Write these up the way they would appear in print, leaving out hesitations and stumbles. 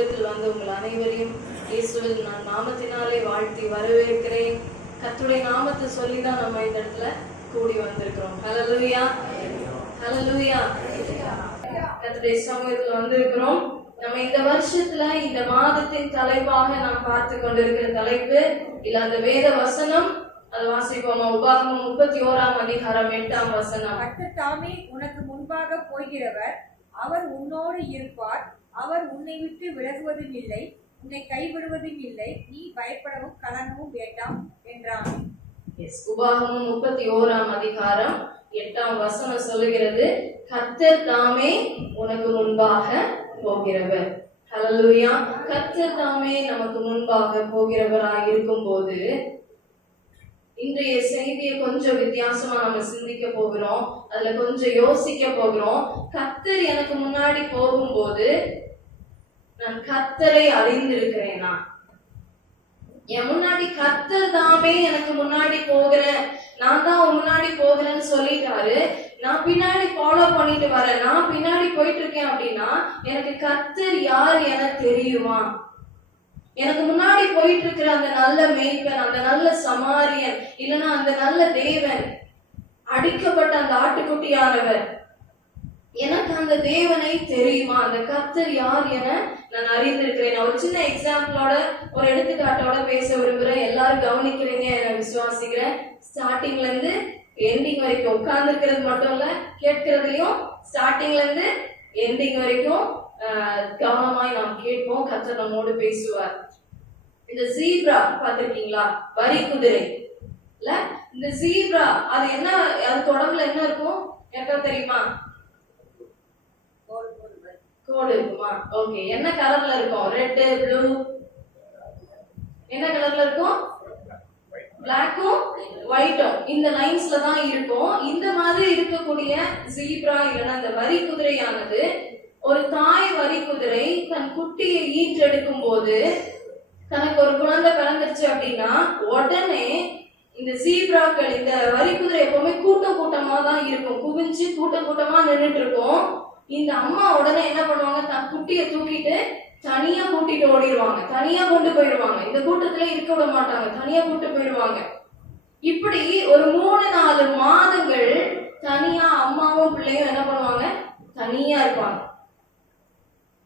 சமூகத்தில் வந்து உங்கள் அனைவரையும் இயேசுவின் நாமத்தினாலே வாழ்த்தி வரவேற்கிறேன். கர்த்தருடைய நாமத்தை சொல்லிதான் நம்ம இந்த இடத்துல கூடி வந்திருக்கிறோம். ஹல்லேலூயா, ஹல்லேலூயா. கர்த்தருடைய சமூகத்தில் வந்திருக்கிறோம். நம்ம இந்த வருஷத்துல இந்த மாதத்தின் தலைப்பாக நாம் பார்த்து கொண்டிருக்கிற தலைப்பு இல்ல அந்த வேத வசனம். அது வாசிப்போமா? உபாகமம் 31:8. கர்த்தர் தாமே உனக்கு முன்பாக போகிறவர், அவர் உன்னோடு இருப்பார், அவர் உன்னை விட்டு விலகுவதும் இல்லை, உன்னை கைவிடுவதும் இல்லை, நீ பயப்படவும் கலங்கவும் வேண்டாம் என்றான். உபாகமம் 31:8 சொல்லுகிறது, கர்த்தர் தாமே உனக்கு முன்பாக போகிறவர். ஹல்லேலூயா. கர்த்தர் தாமே நமக்கு முன்பாக போகிறவராய் இருக்கும் போது இன்றைய செய்தியை கொஞ்சம் வித்தியாசமா நம்ம சிந்திக்க போகிறோம். அதுல கொஞ்சம் யோசிக்க போகிறோம். கர்த்தர் எனக்கு முன்னாடி போகும்போது நான் கர்த்தரை அறிந்திருக்கிறேனா? என் முன்னாடி கர்த்தர் தாமே எனக்கு முன்னாடி போகிறேன், நான் தான் முன்னாடி போகிறேன்னு சொல்லிட்டாரு. நான் பின்னாடி ஃபாலோ பண்ணிட்டு வரேன், நான் பின்னாடி போயிட்டு இருக்கேன் அப்படின்னா எனக்கு கர்த்தர் யார் என தெரியுமா? எனக்கு முன்னாடி போயிட்டு இருக்கிற அந்த நல்ல மேய்ப்பன், அந்த நல்ல சமாரியன், இல்லைன்னா அந்த நல்ல தேவன், அடிக்கப்பட்ட அந்த ஆட்டுக்குட்டியானவர், எனக்கு அந்த தேவனை தெரியுமா? அந்த கர்த்தர் யார் என நான் அறிந்திருக்கிறேன். ஒரு சின்ன எக்ஸாம்பிளோட, ஒரு எடுத்துக்காட்டோட பேச விரும்புறேன். எல்லாரும் கவனிக்கிறீங்க நான் விசுவாசிக்கிறேன். ஸ்டார்டிங்ல இருந்து எண்டிங் வரைக்கும் உட்கார்ந்து இருக்கிறது மட்டும் இல்ல, கேட்கிறதுலயும் ஸ்டார்டிங்ல இருந்து எண்டிங் வரைக்கும் கவனமாய் நாம் கேட்போம். கர்த்தர் நம்மோடு பேசுவார். இந்த ஜீப்ரா பார்த்திருக்கீங்களா? வரி குதிரை இல்ல, இந்த ஜீப்ரா அது என்ன, அதுக்கு உடம்புல என்ன இருக்கும் யாருக்கா தெரியுமா? கோடு இருக்குமா? ஓகே. என்ன கலர்ல இருக்கும்? ரெட், ப்ளூ, என்ன கலர்ல இருக்கும்? பிளாக்கும் ஒயிட்டும், இந்த லைன்ஸ்ல தான் இருக்கும். இந்த மாதிரி இருக்கக்கூடிய ஜீப்ரா இல்லைன்னா இந்த வரி குதிரையானது, ஒரு தாய் வரி குதிரை தன் குட்டியை ஈன்றெடுக்கும் போது, தனக்கு ஒரு குழந்தை பிறந்துருச்சு அப்படின்னா உடனே இந்த ஜீப்ராக்கள், இந்த வரி குதிரை எப்பவுமே கூட்டம் கூட்டமா தான் இருக்கும், குவிஞ்சு கூட்டம் கூட்டமா நின்றுட்டு இருக்கும். இந்த அம்மா உடனே என்ன பண்ணுவாங்க? தன் குட்டியை தூக்கிட்டு தனியா கூட்டிட்டு ஓடிடுவாங்க, தனியா கொண்டு போயிடுவாங்க. இந்த கூட்டத்துல இருக்க விட மாட்டாங்க, தனியா கூட்டு போயிடுவாங்க. இப்படி ஒரு 3-4 மாதங்கள் தனியா அம்மாவும் பிள்ளையும் என்ன பண்ணுவாங்க? தனியா இருப்பாங்க.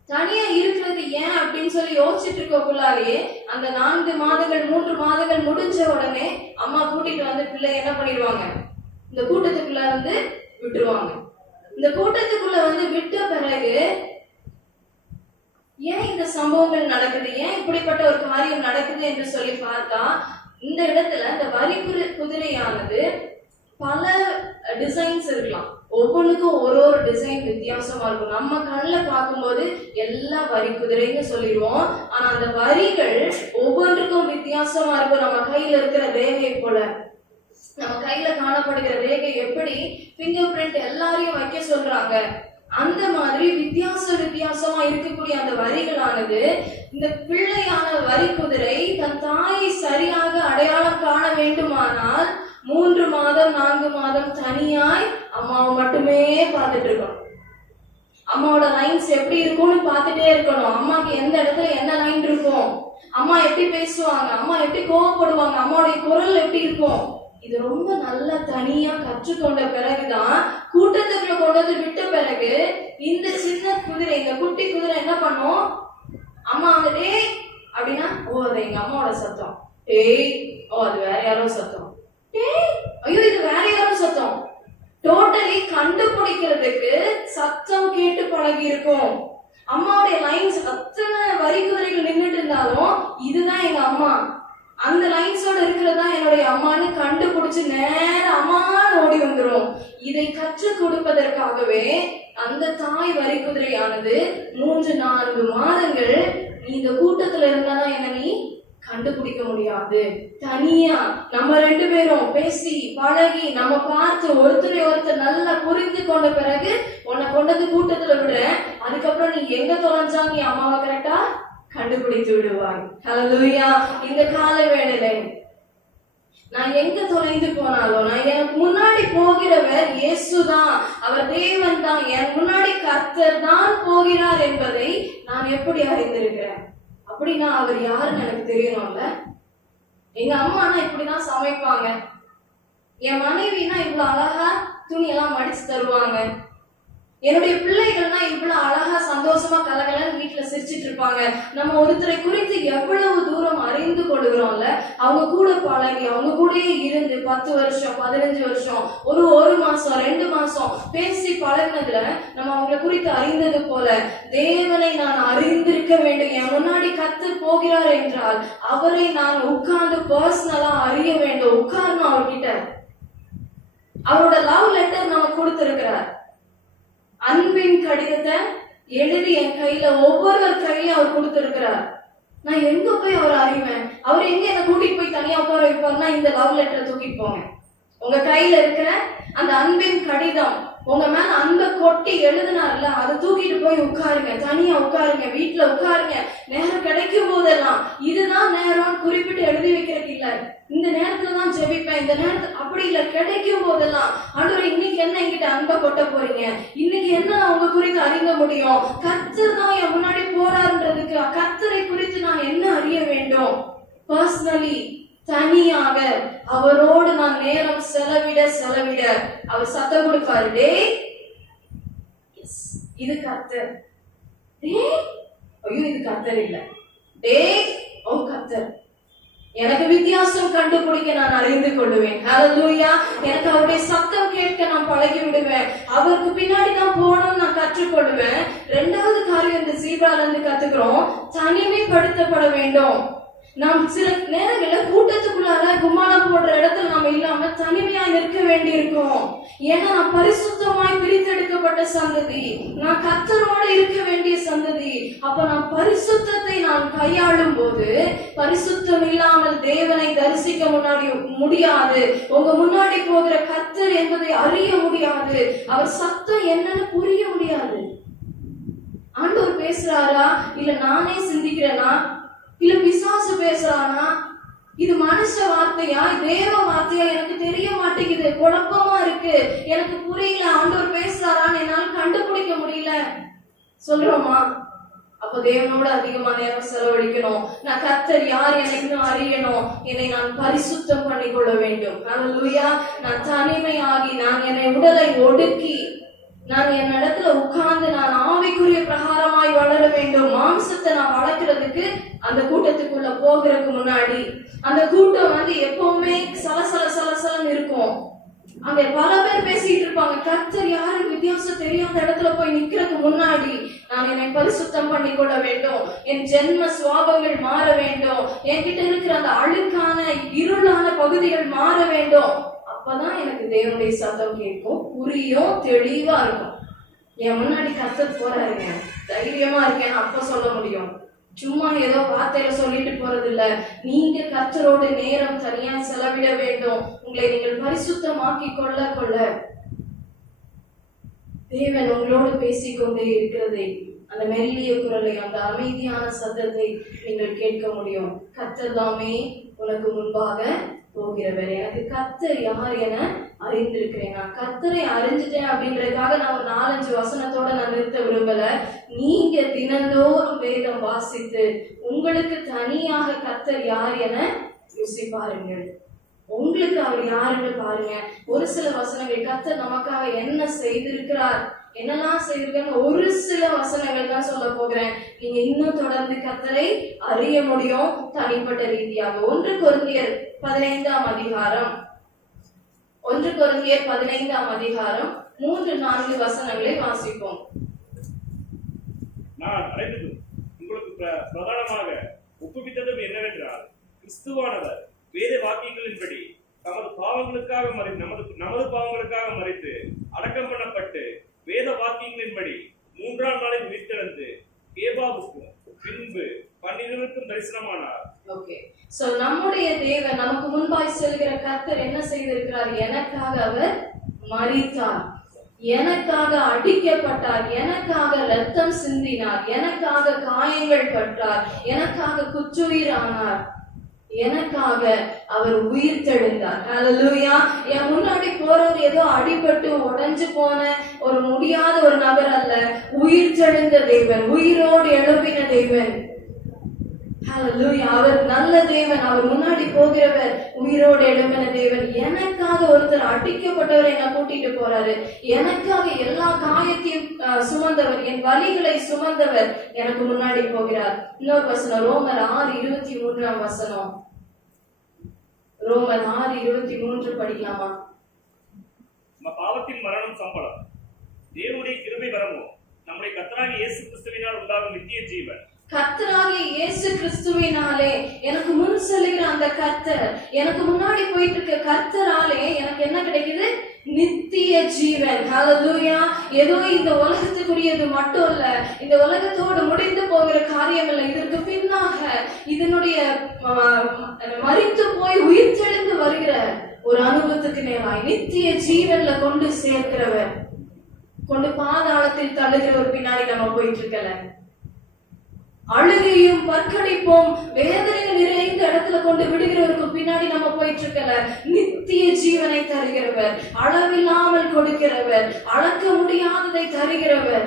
தனியா இருக்கிறது ஏன் அப்படின்னு சொல்லி யோசிச்சுட்டு இருக்கக்குள்ளாரியே அந்த 4 மாதங்கள் 3 மாதங்கள் முடிஞ்ச உடனே அம்மா கூட்டிட்டு வந்து பிள்ளை என்ன பண்ணிடுவாங்க? இந்த கூட்டத்துக்குள்ள வந்து விட்டுருவாங்க. இந்த கூட்டத்துக்குள்ள வந்து விட்ட பிறகு ஏன் இந்த சம்பவங்கள் நடக்குது, ஏன் இப்படிப்பட்ட ஒரு காரியம் நடக்குது என்று சொல்லி பார்த்தா, இந்த இடத்துல இந்த வரி குதிரையானது பல டிசைன்ஸ் இருக்கலாம். ஒவ்வொன்றுக்கும் ஒரு ஒரு டிசைன் வித்தியாசமா இருக்கும். நம்ம கண்ணில் பார்க்கும்போது எல்லாம் வரி குதிரைன்னு சொல்லிடுவோம். ஆனா அந்த வரிகள் ஒவ்வொன்றுக்கும் வித்தியாசமா இருக்கும். நம்ம கையில இருக்கிற ரேகை போல, நம்ம கையில காணப்படுகிற ரேகை எப்படி பிங்கர் பிரிண்ட் எல்லாரையும் வைக்க சொல்றாங்க, அந்த மாதிரி வித்தியாசமா இருக்கக்கூடிய அந்த வரிகளானது, இந்த பிள்ளையான வரி குதிரை தன் தாயை சரியாக அடையாளம் காண வேண்டுமானால் 3 மாதம் 4 மாதம் தனியாய் அம்மாவை மட்டுமே பார்த்துட்டு இருக்கணும். அம்மாவோட லைன்ஸ் எப்படி இருக்கும்னு பார்த்துட்டே இருக்கணும். அம்மாக்கு எந்த இடத்துல என்ன லைன் இருக்கும், அம்மா எப்படி பேசுவாங்க, அம்மா எப்படி கோவப்படுவாங்க, அம்மாவுடைய குரல் எப்படி இருக்கும், இது ரொம்ப நல்லா தனியா கற்றுக்கொண்ட பிறகுதான் கூட்டத்துக்குள்ள கொண்டு வந்து விட்ட பிறகு இந்த சின்ன குதிரை, இந்த குட்டி குதிரை என்ன பண்ணும்? அம்மா அங்க டேய் அப்படின்னா, ஓ அது எங்க அம்மாவோட சத்தம், டேய் ஓ அது வேற யாரோ சத்தம், டேய் ஐயோ இது வேற யாரோ சத்தம், டோட்டலி கண்டுபிடிக்கிறதுக்கு சத்தம் கேட்டு பழகி இருக்கும். அம்மாவுடைய லைன்ஸ் அத்தனை வரி குதிரைகள் நின்றுட்டு இருந்தாலும் இதுதான் எங்க அம்மா, அந்த லைன்ஸோட இருக்கிறதா என்னுடைய அம்மான்னு கண்டுபிடிச்சு நேரம் அம்மான்னு ஓடி வந்துடும். இதை கற்றுக் கொடுப்பதற்காகவே அந்த தாய் வரி குதிரையானது 3-4 மாதங்கள் நீ இந்த கூட்டத்துல இருந்தாதான் என்ன நீ கண்டுபிடிக்க முடியாது. தனியா நம்ம 2 பேரும் பேசி பழகி நம்ம பார்த்து ஒருத்தரை ஒருத்தர் நல்லா புரிந்து கொண்ட பிறகு உன்னை கொண்டது கூட்டத்துல விடுற, அதுக்கப்புறம் நீ எங்க தொலைஞ்சா நீ அம்மாவை கரெக்டா கண்டுபிடித்து விடுவாய். ஹல்லேலூயா. இந்த கால வேளையில நான் எங்க தொலைந்து போனாலும், நான் எனக்கு முன்னாடி போகிறவர் இயேசுதான், அவர் தேவன் தான், என் முன்னாடி கர்த்தர் தான் போகிறார் என்பதை நான் எப்படி அறிந்திருக்கிறேன்? அப்படின்னா அவர் யாருன்னு எனக்கு தெரியணும்ல. எங்க அம்மானா இப்படிதான் சமைப்பாங்க, என் மனைவினா இவ்வளவு அழகா துணியெல்லாம் மடிச்சு தருவாங்க, என்னுடைய பிள்ளைகள்னா இவ்வளவு அழகா சந்தோஷமா கலகலன்னு வீட்டுல சிரிச்சிட்டு இருப்பாங்க. நம்ம ஒருத்தரை குறித்து எவ்வளவு தூரம் அறிந்து கொள்கிறோம்ல. அவங்க கூட பழகி, அவங்க கூடயே இருந்து 10 வருஷம் 15 வருஷம், ஒரு மாசம் 2 மாசம் பேசி பழகினதுல நம்ம அவங்களை குறித்து அறிந்தது போல தேவனை நான் அறிந்திருக்க வேண்டும். என் முன்னாடி கர்த்தர் போகிறார் என்றால் அவரை நான் உட்கார்ந்து பர்சனலா அறிய வேண்டும். உட்கார்ந்து அவர்கிட்ட அவரோட லவ் லெட்டர் நமக்கு கொடுத்திருக்கிறார். அன்பின் கடிதத்தை எழுதி என் கையில ஒவ்வொருவர் கையில அவர் கொடுத்திருக்கிறார். நான் எங்க போய் அவர் அறிவேன்? அவர் எங்க என்ன கூட்டிட்டு போய் தனியா உட்கார வைப்பாருன்னா, இந்த லவ் லெட்டரை தூக்கிட்டு போங்க. உங்க கையில இருக்கிற அந்த அன்பின் கடிதம், உங்க மேல அன்பை கொட்டி எழுதினார்ல, அதை தூக்கிட்டு போய் உட்காருங்க, தனியா உட்காருங்க, வீட்டுல உட்காருங்க. நேரம் கிடைக்கும் போதெல்லாம் இதுதான் நேரம் குறிப்பிட்டு எழுதி வைக்கிறது இல்ல, இந்த நேரத்துலதான் ஜெபிப்பேன், இந்த நேரத்துல அப்படி இல்ல, கிடைக்கும் போதெல்லாம் ஆண்டவரே இன்னைக்கு என்ன என்கிட்ட அன்பை கொட்ட போறீங்க, இன்னைக்கு என்ன உங்க குறித்து அறிய முடியும், கர்த்தர் தான் என் முன்னாடி போறாருன்றதுக்கு கர்த்தரை குறித்து நான் என்ன அறிய வேண்டும்? பர்சனலி தனியாக அவரோடு நான் நேரம் செலவிட அவர் சத்தம் கொடுப்பாரு, டேய் இது கர்த்தர், டேய் ஐயோ இது கர்த்தர் இல்ல, டேய் ஓ கர்த்தர். எனக்கு வித்தியாசம் கண்டுபிடிக்க நான் அறிந்து கொள்ளுவேன். ஹல்லேலூயா. எனக்கு அவருடைய சத்தம் கேட்க நான் பழகி விடுவேன். அவருக்கு பின்னாடி நான் போகணும்னு நான் கற்றுக்கொள்வேன். 2வது காரியம் இந்த ஜீப்ரால இருந்து கத்துக்கிறோம், தனிமைப்படுத்தப்பட வேண்டும். நாம் சில நேரங்கள்ல கூட்டத்துக்குள்ளார கும்மாளம் போடுற இடத்துல நாம இல்லாம தனிமையா நிற்க வேண்டி இருக்கும். ஏன்னா நான் பரிசுத்தமாய் பிரித்தெடுக்கப்பட்ட சந்ததி, நான் கர்த்தரோடு இருக்க வேண்டிய சந்ததி. அப்ப நான் பரிசுத்தத்தை நான் கையாளும் போது, பரிசுத்தம் இல்லாமல் தேவனை தரிசிக்க முடியாது. உங்க முன்னாடி போகிற கர்த்தர் என்பதை அறிய முடியாது. அவர் சத்தம் என்னன்னு புரிய முடியாது. ஆண்டவர் பேசுறாரா, இல்ல நானே சிந்திக்கிறேனா, இல்ல பிசாசு பேசுறானா, இது மனுஷ வார்த்தையா தேவ வார்த்தையா எனக்கு தெரிய மாட்டேங்குது, குழப்பமா இருக்கு, எனக்கு புரியல, ஆண்டவர் பேசுறாரான்னு என்னால கண்டுபிடிக்க முடியல சொல்றோமா? அப்ப தேவனோட அதிகமா நேரம் செலவழிக்கணும். நான் கர்த்தர் யார் எனக்கு அறியணும், என்னை நான் பரிசுத்தம் பண்ணிக்கொள்ள வேண்டும். ஹல்லேலூயா. நான் தனிமையாகி, நான் என்னை உடலை ஒடுக்கி, நான் என் இடத்துல உட்கார்ந்து நான் ஆவிக்குரிய பிரகாரமாய் வளர வேண்டும். மாம்சத்தை நான் வளர்க்கறதுக்கு அந்த கூட்டத்துக்குள்ள போகிறதுக்கு முன்னாடி, அந்த கூட்டம் எப்பவுமே சலசலன்னு இருக்கும். அங்க பல பேர் பேசிட்டு இருப்பாங்க. கர்த்தர் யாரு வித்தியாசம் தெரியாத இடத்துல போய் நிக்கிறதுக்கு முன்னாடி நான் என்னை பரிசுத்தம் பண்ணிக்கொள்ள வேண்டும். என் ஜென்ம சுவாபங்கள் மாற வேண்டும். என்கிட்ட இருக்கிற அந்த அழுக்கான இருளான பகுதிகள் மாற வேண்டும். அப்பதான் எனக்கு தேவனுடைய சத்தம் கேட்கும், புரியும், தெளிவா இருக்கும். என் முன்னாடி கர்த்தர் போறாருங்க, தைரியமா இருக்கேன் அப்ப சொல்ல முடியும். சும்மா ஏதோ வார்த்தையில சொல்லிட்டு போறது இல்ல. நீங்க கர்த்தரோடு நேரம் தனியா செலவிட வேண்டும். உங்களை நீங்கள் பரிசுத்தமாக்கி கொள்ள தேவன் உங்களோடு பேசிக்கொண்டே இருக்கிறதை, அந்த மெல்லிய குரலை, அந்த அமைதியான சத்தத்தை நீங்கள் கேட்க முடியும். கர்த்தர் தாமே உனக்கு முன்பாக போகிறவர். எனக்கு கர்த்தர் யார் என அறிந்திருக்கிறேன். நான் கர்த்தரை அறிஞ்சிட்டேன் அப்படின்றதுக்காக நான் ஒரு 4-5 வசனத்தோட நான் நிறுத்த விரும்பல. நீங்க தினந்தோறும் வேதம் வாசித்து உங்களுக்கு தனியாக கர்த்தர் யார் என யோசி பாருங்கள். உங்களுக்கு அவர் யாருன்னு பாருங்க. ஒரு சில வசனங்கள் கர்த்தர் நமக்காக என்ன செய்திருக்கிறார், என்னெல்லாம் செய்திருக்கான்னு ஒரு சில வசனங்கள் தான் சொல்ல போகிறேன். நீங்க இன்னும் தொடர்ந்து கர்த்தரை அறிய முடியும் தனிப்பட்ட ரீதியாக. 1 கொரிந்தியர் 15ஆம் அதிகாரம் 3-4 வசனங்களை வாசிப்போம். நான் அறிந்ததும் உங்களுக்கு பிரதானமாக ஒப்புவித்ததும் என்னவென்றால், கிறிஸ்துவானவர் வேத வாக்கியங்களின்படி நமது பாவங்களுக்காக மரித்து அடக்கம் பண்ணப்பட்டு வேத வாக்கியங்களின்படி 3ஆம் நாளில் உயிர்த்தெழுந்து கேபாவுக்கும் பின்பு 12 தரிசனமானார். ஓகே, சோ நம்முடைய தேவன், நமக்கு முன்பாய் செல்கிற கர்த்தர் என்ன செய்திருக்கிறார்? எனக்காக அவர் மரித்தார், எனக்காக அடிக்கப்பட்டார், எனக்காக ரத்தம் சிந்தினார், எனக்காக காயங்கள் பட்டார், எனக்காக குற்றுயிர் ஆனார். எனக்காக அவர் உயிர் தெழுந்தார். ஹல்லேலூயா. என் முன்னாடி போறவர் ஏதோ அடிபட்டு உடைஞ்சு போன ஒரு முடியாத ஒரு நபர் அல்ல, உயிர் தெழுந்த தேவன், உயிரோடு எழுப்பின தேவன். ஹல்லேலூயா. அவர் நல்ல தேவன், அவர் முன்னாடி போகிறவர், உயிரோடு எழுப்பின தேவன். எனக்காக ஒருத்தர் அடிக்கப்பட்டவர் என்ன கூட்டிட்டு போறாரு, எனக்காக எல்லா காயத்தையும் சுமந்தவர், என் வலிகளை சுமந்தவர் எனக்கு முன்னாடி போகிறார். இன்னொரு வசனம் ரோமர் 6:23 வசனம். ரோமர் 6:23 படிக்கலாமா? நம்ம பாவத்தின் மரணம் சம்பளம், தேவனுடைய கிருபை வரமோ நம்முடைய கர்த்தராகிய இயேசு கிறிஸ்துவினால் உண்டாகும் நித்திய ஜீவன். கர்த்தராகிய இயேசு கிறிஸ்துவினாலே, எனக்கு முன் செல்லுகிற அந்த கர்த்தர், எனக்கு முன்னாடி போயிட்டு இருக்க கர்த்தராலே எனக்கு என்ன கிடைக்குது? நித்திய ஜீவன். ஹல்லேலூயா. ஏதோ இந்த உலகத்துக்குரியது மட்டும் இல்ல, இந்த உலகத்தோடு முடிந்து போகிற காரியம் இல்ல, இதற்கு பின்னாக இதனுடைய மரித்து போய் உயிர் தெழுந்து வருகிற ஒரு அனுபவத்துக்கு நேராய் நித்திய ஜீவன்ல கொண்டு சேர்க்கிறவர், கொண்டு பாதாளத்தில் தள்ளுகிற ஒரு பின்னாடி நம்ம போயிட்டு இருக்கல. அழுகையும் பற்கடிப்போம் வேதனையும் நிறைந்த இடத்துல கொண்டு விடுகிறவருக்கு பின்னாடி நம்ம போயிட்டு இருக்கல. நித்திய ஜீவனை தருகிறவர், அளவில்லாமல் கொடுக்கிறவர், அளக்க முடியாததை தருகிறவர்.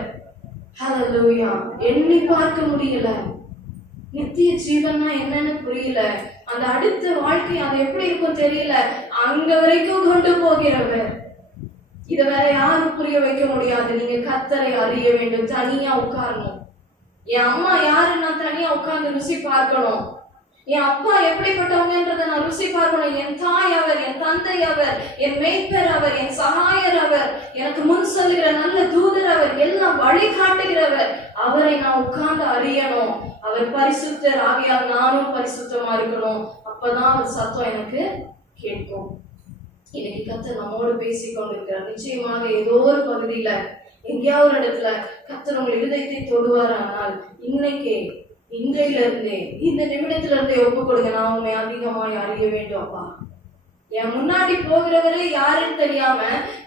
ஹல்லேலூயா. எண்ணி பார்க்க முடியல. நித்திய ஜீவன்னா என்னன்னு புரியல. அந்த அடுத்த வாழ்க்கை அது எப்படி இருக்கும் தெரியல. அங்க வரைக்கும் கொண்டு போகிறவர். இத வேற யாரும் புரிய வைக்க முடியாது. நீங்க கர்த்தரை அறிய வேண்டும். தனியா உட்காரணும். என் அம்மா யாரு நான் தனியா உட்கார்ந்து ருசி பார்க்கணும். என் அப்பா எப்படிப்பட்டவங்கன்றத நான் ருசி பார்க்கணும். என் தாய் அவர், என் தந்தை அவர், என் மேய்ப்பர் அவர், என் சகாயர் அவர், எனக்கு முன் சொல்லுகிற நல்ல தூதர் அவர், எல்லாம் வழிகாட்டுகிறவர், அவரை நான் உட்கார்ந்து அறியணும். அவர் பரிசுத்தர், ஆகையால் நானும் பரிசுத்தமா இருக்கணும். அப்பதான் அவர் சத்தம் எனக்கு கேட்கும். இன்னைக்கு கர்த்தர் நம்மோடு பேசிக் கொண்டிருக்கிறார். நிச்சயமாக ஏதோ ஒரு பகுதியில எங்கேயாவது ஒரு இடத்துல கர்த்தர் உங்கள் இருதயத்தை தொடுவாரானால் இன்னைக்கே, இன்றையில இருந்தே, இந்த நிமிடத்துல இருந்தே ஒப்பு கொடுங்க. நான் உண்மை அதிகமாய் அறிய வேண்டும் அப்பா. என் முன்னாடி போகிறவரே யாருன்னு தெரியாம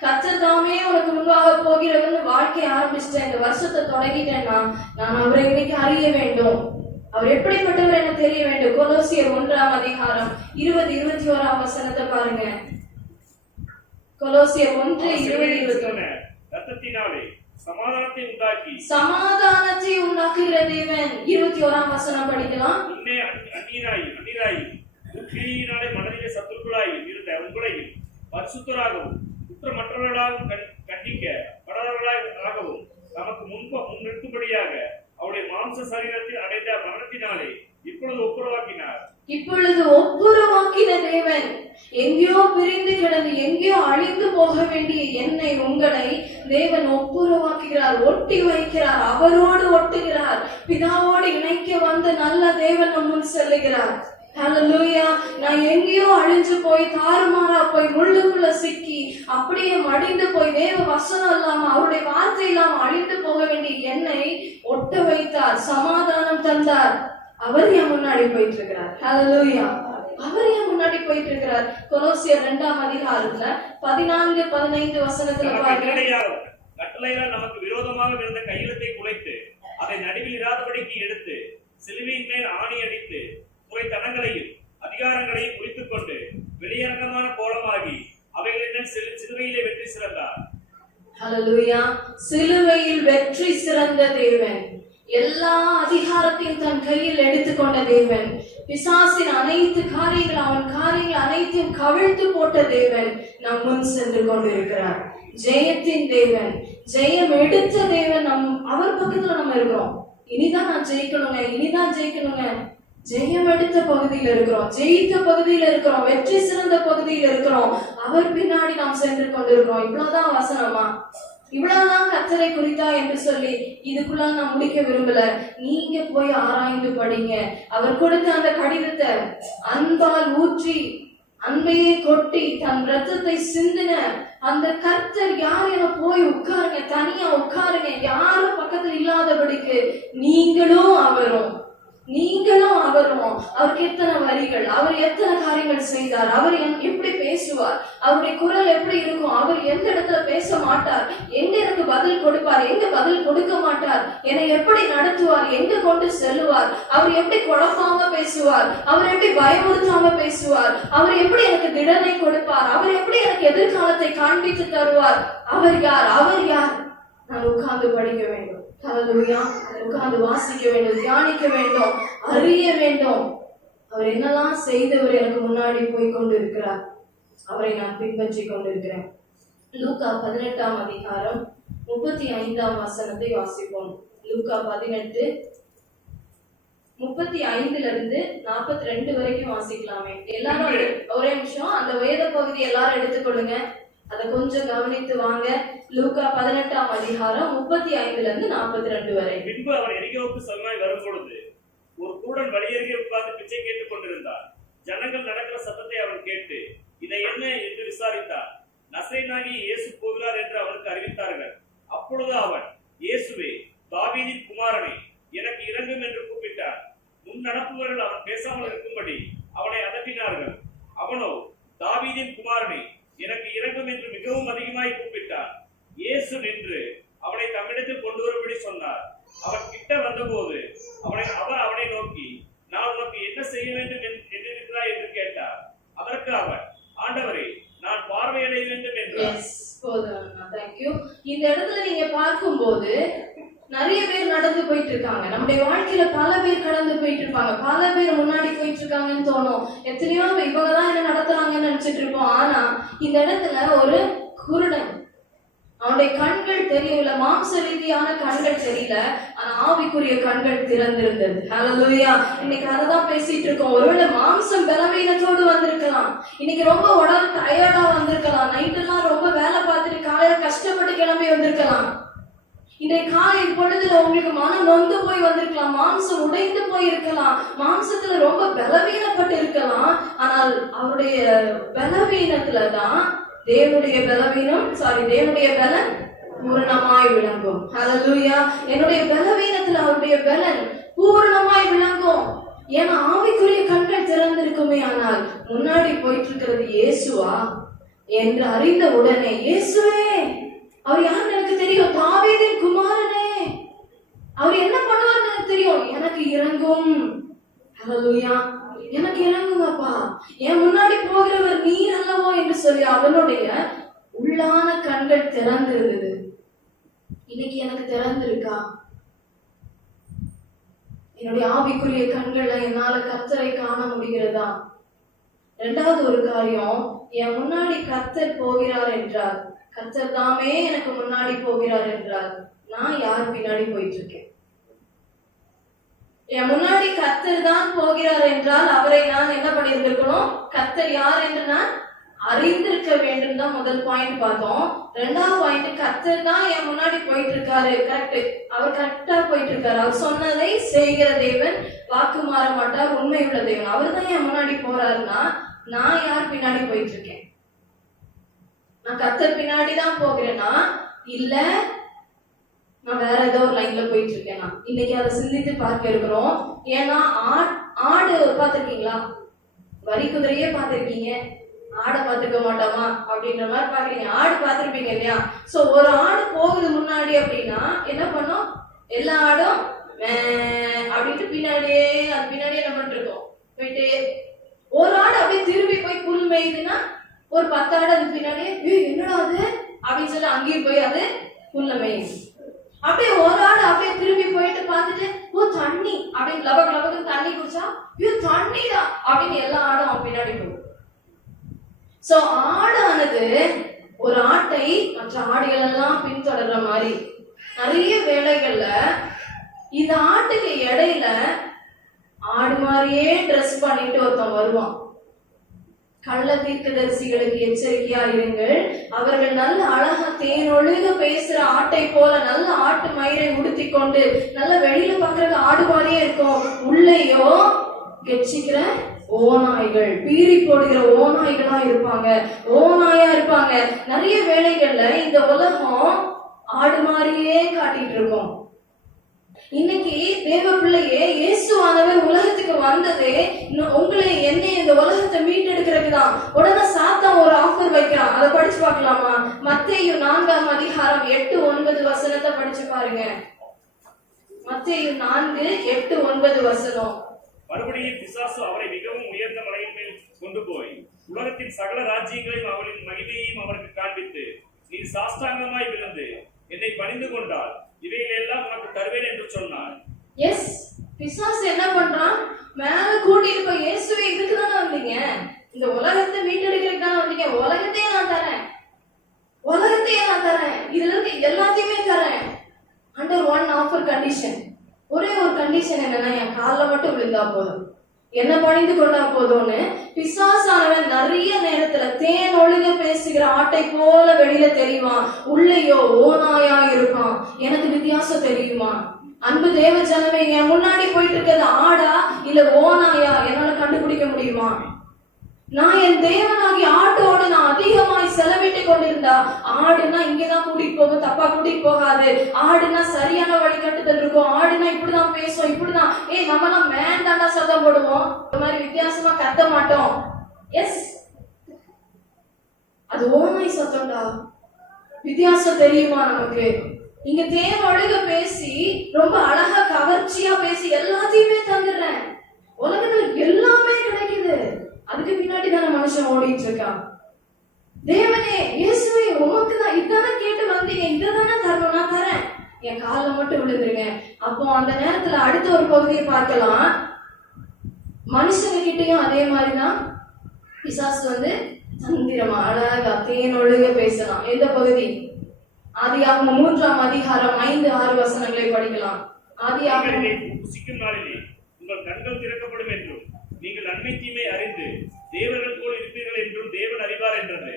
கர்த்தர் தாமே உனக்கு முன்பாக போகிறவர்னு வாழ்க்கை ஆரம்பிச்சிட்டேன். இந்த வருஷத்தை தொடங்கிட்டேன்னா நான் அவரை இன்னைக்கு அறிய வேண்டும். அவர் எப்படிப்பட்டவர் எனக்கு தெரிய வேண்டும். கொலோசியர் 1:20-21 வசனத்தை பாருங்க. கொலோசியர் 1:20-21. ரத்தத்தினாலே சமாதானத்தை உண்டாக்கி, சமாதானத்தை உண்டாக்குகிற தேவன். 21 வசனம் படிக்கலாம். முன்னே அந்நியராய் கிரியினாலே மனதிலே சத்துருக்களாய் இருந்த உங்களையும் பரிசுத்தராகவும் குற்றமற்றவர்களாகவும் கண்டிக்க படாதவர்களாகவும் நமக்கு முன் நிற்கும்படியாக அவருடைய மாம்ச சரீரத்தில் அடைந்த மரணத்தினாலே இப்பொழுது ஒப்புரவாக்கினார். இப்பொழுது ஒப்புரவாக்கின தேவன். எங்கேயோ பிரிந்து கிடந்து எங்கேயோ அழிந்து போக வேண்டிய என்னை, உங்களை தேவன் ஒப்புரவாக்குகிறார், ஒட்டி வைக்கிறார், அவரோடு ஒட்டுகிறார். பிதாவோடு இணைக்க வந்த நல்ல தேவன் நம் முன் செல்லுகிறார். ஹல்லேலூயா. நான் எங்கேயோ அழிஞ்சு போய் தாறுமாறா போய் முள்ளுக்குள்ள சிக்கி அப்படியே மடிந்து போய் தேவ வசனம் இல்லாம அவருடைய வார்த்தை இல்லாம அழிந்து போக வேண்டிய என்னை ஒட்ட வைத்தார், சமாதானம் தந்தார். அவர் என் முன்னாடி போயிட்டு இருக்கிறார். ஹல்லேலூயா. அவர் என் முன்னாடி போயிட்டு இருக்கிறார். கொலோசியர் 2:14-15 வசனத்துல பாருங்க. கட்டளையால் நமக்கு விரோதமாக இருந்த கையெழுத்தை குலைத்து அதை நடுவில் இராதபடிக்கு எடுத்து சிலுவையின் மேல் ஆணி அடித்து துறைத்தனங்களையும் அதிகாரங்களையும் குறித்துக் கொண்டு வெளியரங்கமான கோலமாகி அவைகளின் சிலுவையிலே வெற்றி சிறந்தார். ஹல்லேலூயா. சிலுவையில் வெற்றி சிறந்த தேவன், எல்லா அதிகாரத்தையும் தன் கையில் எடுத்துக்கொண்ட தேவன், பிசாசின் அனைத்து காரியங்கள், அவன் காரியங்கள் அனைத்தையும் கவிழ்த்து போட்ட தேவன் நம் முன் சென்று கொண்டிருக்கிறார். ஜெயத்தின் தேவன், ஜெயம் எடுத்த தேவன். அவர் பக்கத்துல நம்ம இருக்கிறோம். இனிதான் நான் ஜெயிக்கணுங்க, இனிதான் ஜெயிக்கணுங்க. ஜெயம் எடுத்த பகுதியில் இருக்கிறோம், ஜெயித்த பகுதியில் இருக்கிறோம், வெற்றி சிறந்த பகுதியில் இருக்கிறோம். அவர் பின்னாடி நாம் சென்று கொண்டிருக்கிறோம். இவ்வளவுதான் வசனமா? இவ்வளவுதான் கர்த்தரை குறித்தா என்று சொல்லி இதுக்குள்ள நான் முடிக்க விரும்பல. நீங்க போய் ஆராய்ந்து படிங்க. அவர் கொடுத்த அந்த கடிதத்தை அன்பால் ஊற்றி, அன்பையே கொட்டி, தன் ரத்தத்தை சிந்தின அந்த கர்த்தர் யார் என போய் உட்காருங்க, தனியா உட்காருங்க, யாரும் பக்கத்துல இல்லாதபடிக்கு. நீங்களும் அவரும் நீங்களும் அவரும் அவருக்கு எத்தனை வரிகள், அவர் எத்தனை காரியங்கள் செய்தார், அவர் எப்படி பேசுவார், அவருடைய குரல் எப்படி இருக்கும், அவர் எந்த இடத்துல பேச மாட்டார், எங்க எனக்கு பதில் கொடுப்பார், எங்க பதில் கொடுக்க மாட்டார், என்னை எப்படி நடத்துவார், எங்க கொண்டு செல்லுவார், அவர் எப்படி குழப்பாம பேசுவார், அவர் எப்படி பயமுறுத்தாம பேசுவார், அவர் எப்படி எனக்கு திடனை கொடுப்பார், அவர் எப்படி எனக்கு எதிர்காலத்தை காண்பித்து தருவார், அவர் யார், அவர் யார். நான் உட்கார்ந்து படிக்க வேண்டும், உட்கார்ந்து வாசிக்க வேண்டும், தியானிக்க வேண்டும், அறிய வேண்டும். அவர் என்னெல்லாம் செய்தவர் எனக்கு முன்னாடி போய் கொண்டு இருக்கிறார், அவரை நான் பின்பற்றி கொண்டிருக்கிறேன். லூக்கா 18ஆம் அதிகாரம் 35ஆம் வசனத்தை வாசிப்போம். லூக்கா 18:35 வரைக்கும் வாசிக்கலாமே. எல்லாரும் ஒரே நிமிஷம் அந்த வேத பகுதி எல்லாரும் எடுத்துக்கொள்ளுங்க, அதை கொஞ்சம் கவனித்து வாங்க. லூக்கா 18ஆம் அதிகாரம் 35-42 வரை. பின்பு அவர் எரிகோவுக்கு சமமாய் வரும் பொழுது ஒரு கூடன் வழியருகே உட்கார்ந்து பிச்சை கேட்டுக் கொண்டிருந்தார். ஜனங்கள் நடக்கிற சத்தத்தை அவன் கேட்டு இதை என்ன என்று விசாரித்தார். நசரேயனாகிய இயேசு போகிறார் என்று அவனுக்கு அறிவித்தார்கள். அப்பொழுது அவன், இயேசுவே, தாவீதின் குமாரனே, எனக்கு இரங்கும் என்று கூப்பிட்டார். முன் நடப்பவர்கள் அவன் பேசாமல் இருக்கும்படி அவனை அதட்டினார்கள். அவனோ, தாவீதின் குமாரனே, எனக்கு இரங்கும் என்று மிகவும் அதிகமாய் கூப்பிட்டார். இயேசு நின்று அவனை தம்மிடத்தில் கொண்டு வரும்படி சொன்னார். அவன் கிட்ட வந்தபோது அவர் அவனை நோக்கி, நான் உனக்கு என்ன செய்ய வேண்டும் என்றிருக்கிறாய் என்று கேட்டார். அதற்கு அவன், ஆண்டவரே, நான் பார்வையடைய வேண்டும் என்றார். இந்த இடத்துல நீங்க பார்க்கும்போது நிறைய பேர் நடந்து போயிட்டு இருக்காங்க. நம்முடைய வாழ்க்கையில பல பேர் கடந்து போயிட்டு இருப்பாங்க, பல பேர் முன்னாடி போயிட்டு இருக்காங்கன்னு தோணும். எத்தனையோ இவங்கதான் என்ன நடத்துறாங்கன்னு நினைச்சிட்டு இருப்போம். ஆனா இந்த இடத்துல ஒரு குருடன், அவனுடைய கண்கள் தெரியல, மாம்ச ரீதியான கண்கள் தெரியல, ஆனா ஆவிக்குரிய கண்கள் திறந்திருந்தது. ஹல்லேலூயா. இன்னைக்கு அததான் பேசிட்டு இருக்கோம். ஒருவேளை மாம்சம் பலவீனத்தோடு வந்திருக்கலாம், இன்னைக்கு ரொம்ப உடல் டயர்டா வந்திருக்கலாம், நைட்டெல்லாம் ரொம்ப வேலை பார்த்துட்டு காலையில கஷ்டப்பட்டு கிளம்பி வந்திருக்கலாம். இன்றைய காலை பொழுதுல உங்களுக்கு மனம் நொந்து போய் வந்திருக்கலாம், மாம்சம் உடைந்து போய் இருக்கலாம், மாம்சத்துல ரொம்ப பலவீனப்பட்டு இருக்கலாம். ஆனால் அவருடைய பலவீனத்துலதான் தேவனுடைய பலன் பூரணமாய் விளங்கும். ஹல்லேலூயா. என்னுடைய பலவீனத்துல அவருடைய பலன் பூரணமாய் விளங்கும். ஏன்னா ஆவிக்குரிய கண்கள் திறந்திருக்குமே. ஆனால் முன்னாடி போயிட்டு இருக்கிறது இயேசுவா என்று அறிந்த உடனே, இயேசுவே, அவர் யாருன்னு எனக்கு தெரியும், தாவீதின் குமாரனே, அவர் என்ன பண்ணுவார்னு எனக்கு தெரியும், எனக்கு இறங்கும். ஹல்லேலூயா. எனக்கு இறங்குங்கப்பா, என் முன்னாடி போகிறவர் நீர் அல்லவோ என்று சொல்லி அவனுடைய உள்ளான கண்கள் திறந்திருந்தது. இன்னைக்கு எனக்கு திறந்திருக்கா? என்னுடைய ஆவிக்குரிய கண்கள்ல என்னால கர்த்தரை காண முடிகிறதா? இரண்டாவது ஒரு காரியம், என் முன்னாடி கர்த்தர் போகிறார் என்றார், கர்த்தர் தாமே எனக்கு முன்னாடி போகிறார் என்றார், நான் யார் பின்னாடி போயிட்டு இருக்கேன்? என் முன்னாடி கர்த்தர் தான் போகிறார் என்றால் அவரை நான் என்ன பண்ணியிருந்திருக்கணும்? கர்த்தர் யார் என்று நான் அறிந்திருக்க வேண்டும் தான் முதல் பாயிண்ட் பார்த்தோம். ரெண்டாவது பாயிண்ட், கர்த்தர் தான் என் முன்னாடி போயிட்டு இருக்காரு. கரெக்ட், அவர் கரெக்டா போயிட்டு இருக்காரு. அவர் சொன்னதை செய்கிற தேவன், வாக்கு மாற மாட்டார், உண்மை உள்ள தேவன். அவர் தான் என் முன்னாடி போறாருன்னா நான் யார் பின்னாடி போயிட்டு இருக்கேன்? நான் கர்த்தர் பின்னாடி தான் போகிறேன்னா இல்ல நான் வேற ஏதோ ஒரு லைன்ல போயிட்டு இருக்கேன்னா? இன்னைக்கு அதை சிந்தித்து பார்க்க இருக்கிறோம். ஏன்னா ஆடு பார்த்திருக்கீங்களா? வரி குதிரையே பார்த்திருக்கீங்க, ஆடை பார்த்துக்க மாட்டோமா அப்படின்ற மாதிரி பாக்குறீங்க. ஆடு பார்த்திருப்பீங்க இல்லையா? சோ ஒரு ஆடு போகுது முன்னாடி அப்படின்னா என்ன பண்ணும்? எல்லா ஆடும் அப்படின்ட்டு பின்னாடியே அது பின்னாடியே என்ன பண்ணிருக்கோம் போயிட்டே. ஒரு ஆடு அப்படியே திரும்பி போய் புல் மேயுதுன்னா ஒரு 10 ஆடு அது பின்னாடியே என்னடா அது அப்படின்னு சொல்லி அங்கேயும் போய் அது புல்ல மேயுது. அப்படியே ஒரு ஆடு அப்படியே திரும்பி போயிட்டு பார்த்துட்டு, ஓ தண்ணி அப்படின்னு லபக்கு தண்ணி குடிச்சா, தண்ணிடா அப்படின்னு எல்லா ஆடும் பின்னாடி போகும். சோ ஆடானது ஒரு ஆட்டை மற்ற ஆடுகள் எல்லாம் பின்தொடர்ற மாதிரி நிறைய வேளைகள்ல இந்த ஆட்டுக்கு இடையில ஆடு மாதிரியே ட்ரெஸ் பண்ணிட்டு ஒருத்தன் வருவான். கள்ள தீர்க்கதரிசிகளுக்கு எச்சரிக்கையா இருங்கள், அவர்கள் நல்ல அழகா தேனொழுக பேசுற ஆட்டை போல நல்ல ஆட்டு மயிரை உடுத்தி கொண்டு நல்ல வெளியில பாக்குறது ஆடு மாதிரியே இருக்கும், உள்ளேயோ கெச்சிக்கிற ஓநாய்கள், பீறி போடுகிற ஓநாய்களா இருப்பாங்க, ஓநாயா இருப்பாங்க. நிறைய வேளைகள்ல இந்த உலகம் ஆடு மாதிரியே காட்டிட்டு இருக்கோம். இன்னைக்கு தேவ பிள்ளையே, இயேசுவானவர் உலகத்துக்கு வந்ததே உங்களை என்னை இந்த உலகத்தை மீட்டெடுக்கிறதுக்கு தான். உடனே சாத்தான் ஒரு ஆஃபர் வைக்கிறான். அதை படிச்சு பார்க்கலாமா? மத்தேயு 4ஆம் அதிகாரம் 8-9 வசனத்தை படிச்சு பாருங்க. மத்தேயு 4:8-9 வசனம். மறுபடியும் பிசாசு அவரை மிகவும் உயர்ந்த மலையின் மேல் கொண்டு போய் உலகத்தின் சகல ராஜ்யங்களையும் அவளின் மகிமையையும் அவருக்கு காண்பித்து, நீ சாஷ்டாங்கமாய் விழுந்து என்னை பணிந்து கொண்டால் இவைகளெல்லாம் உனக்கு தருவேன் என்று சொன்னார். எஸ், பிசாசு என்ன பண்றான்? மேல கூட்டிட்டு போய், இயேசுவே இதுக்கு தானே வந்தீங்க, இந்த உலகத்தை மீட்டெடுக்கிறதுக்கு தானே வந்தீங்க, உலகத்தையே நான் தரேன், உலகத்தையே நான் தரேன், இதுல இருக்க எல்லாத்தையுமே தரேன், அண்டர் ஒன் ஆஃபர் கண்டிஷன். ஒரே ஒரு கண்டிஷன் என்னன்னா, என் காலில் மட்டும் விழுந்தா போதும், என்ன பணிந்து கொண்டா போதும்னு பிசாசானவன் நிறைய நேரத்துல தேன் ஒழுக பேசுகிற ஆட்டை போல வெளியில தெரியுவான், உள்ளேயோ ஓநாயா இருப்பான். எனக்கு வித்தியாசம் தெரியுமா? அன்பு தேவ ஜனமே, என் முன்னாடி போயிட்டு இருக்கிறது ஆடா இல்ல ஓநாயா என்னால கண்டுபிடிக்க முடியுமா? நான் என் தேவனாகி ஆட்டோட நான் அதிகமாய் செலவிட்டு கொண்டிருந்தா, ஆடுனா இங்கதான் கூட்டிட்டு போகும், தப்பா கூட்டிட்டு போகாது, ஆடுனா சரியான வழிகாட்டுதல் இருக்கும், ஆடுனா இப்படிதான் பேசும், இப்படிதான் நம்ம எல்லாம் மேண்டாண்டா சத்தம் போடுவோம், இந்த மாதிரி வித்தியாசமா கத்த மாட்டோம். எஸ், அது ஓநாய் சத்தம்டா. வித்தியாசம் தெரியுமா நமக்கு? இங்க தேன் ஒழுக பேசி ரொம்ப அழகா கவர்ச்சியா பேசி எல்லாத்தையுமே தந்துடுறேன், உலகத்துல எல்லாமே கிடைக்குது, அதுக்கு பின்னாடி தானே மனுஷன் ஓடிட்டு இருக்கான். தேவனே, இயேசுவே, உமக்கு தான் இதானே கேட்டு வந்தீங்க, இதானே தரணும், நான் தரேன், என் காலில் மட்டும் விழுந்துருங்க. அப்போ அந்த நேரத்துல அடுத்த ஒரு பகுதியை பார்க்கலாம். மனுஷங்க கிட்டையும் அதே மாதிரிதான் பிசாசு வந்து தந்திரமா அழகா தேன் ஒழுக பேசலாம். எந்த பகுதி? ஆதியாகமம் 3ஆம் அதிகாரம் 5-6 வசனங்களை படிக்கலாம். ஆதியாகமம். புசிக்கும் நாளிலே உங்கள் கண்கள் திறக்கப்படும் என்றும் நீங்கள் நன்மை தீமை அறிந்து தேவர்கள் போல் இருப்பீர்கள் என்றும் தேவன் அறிவார் என்றது.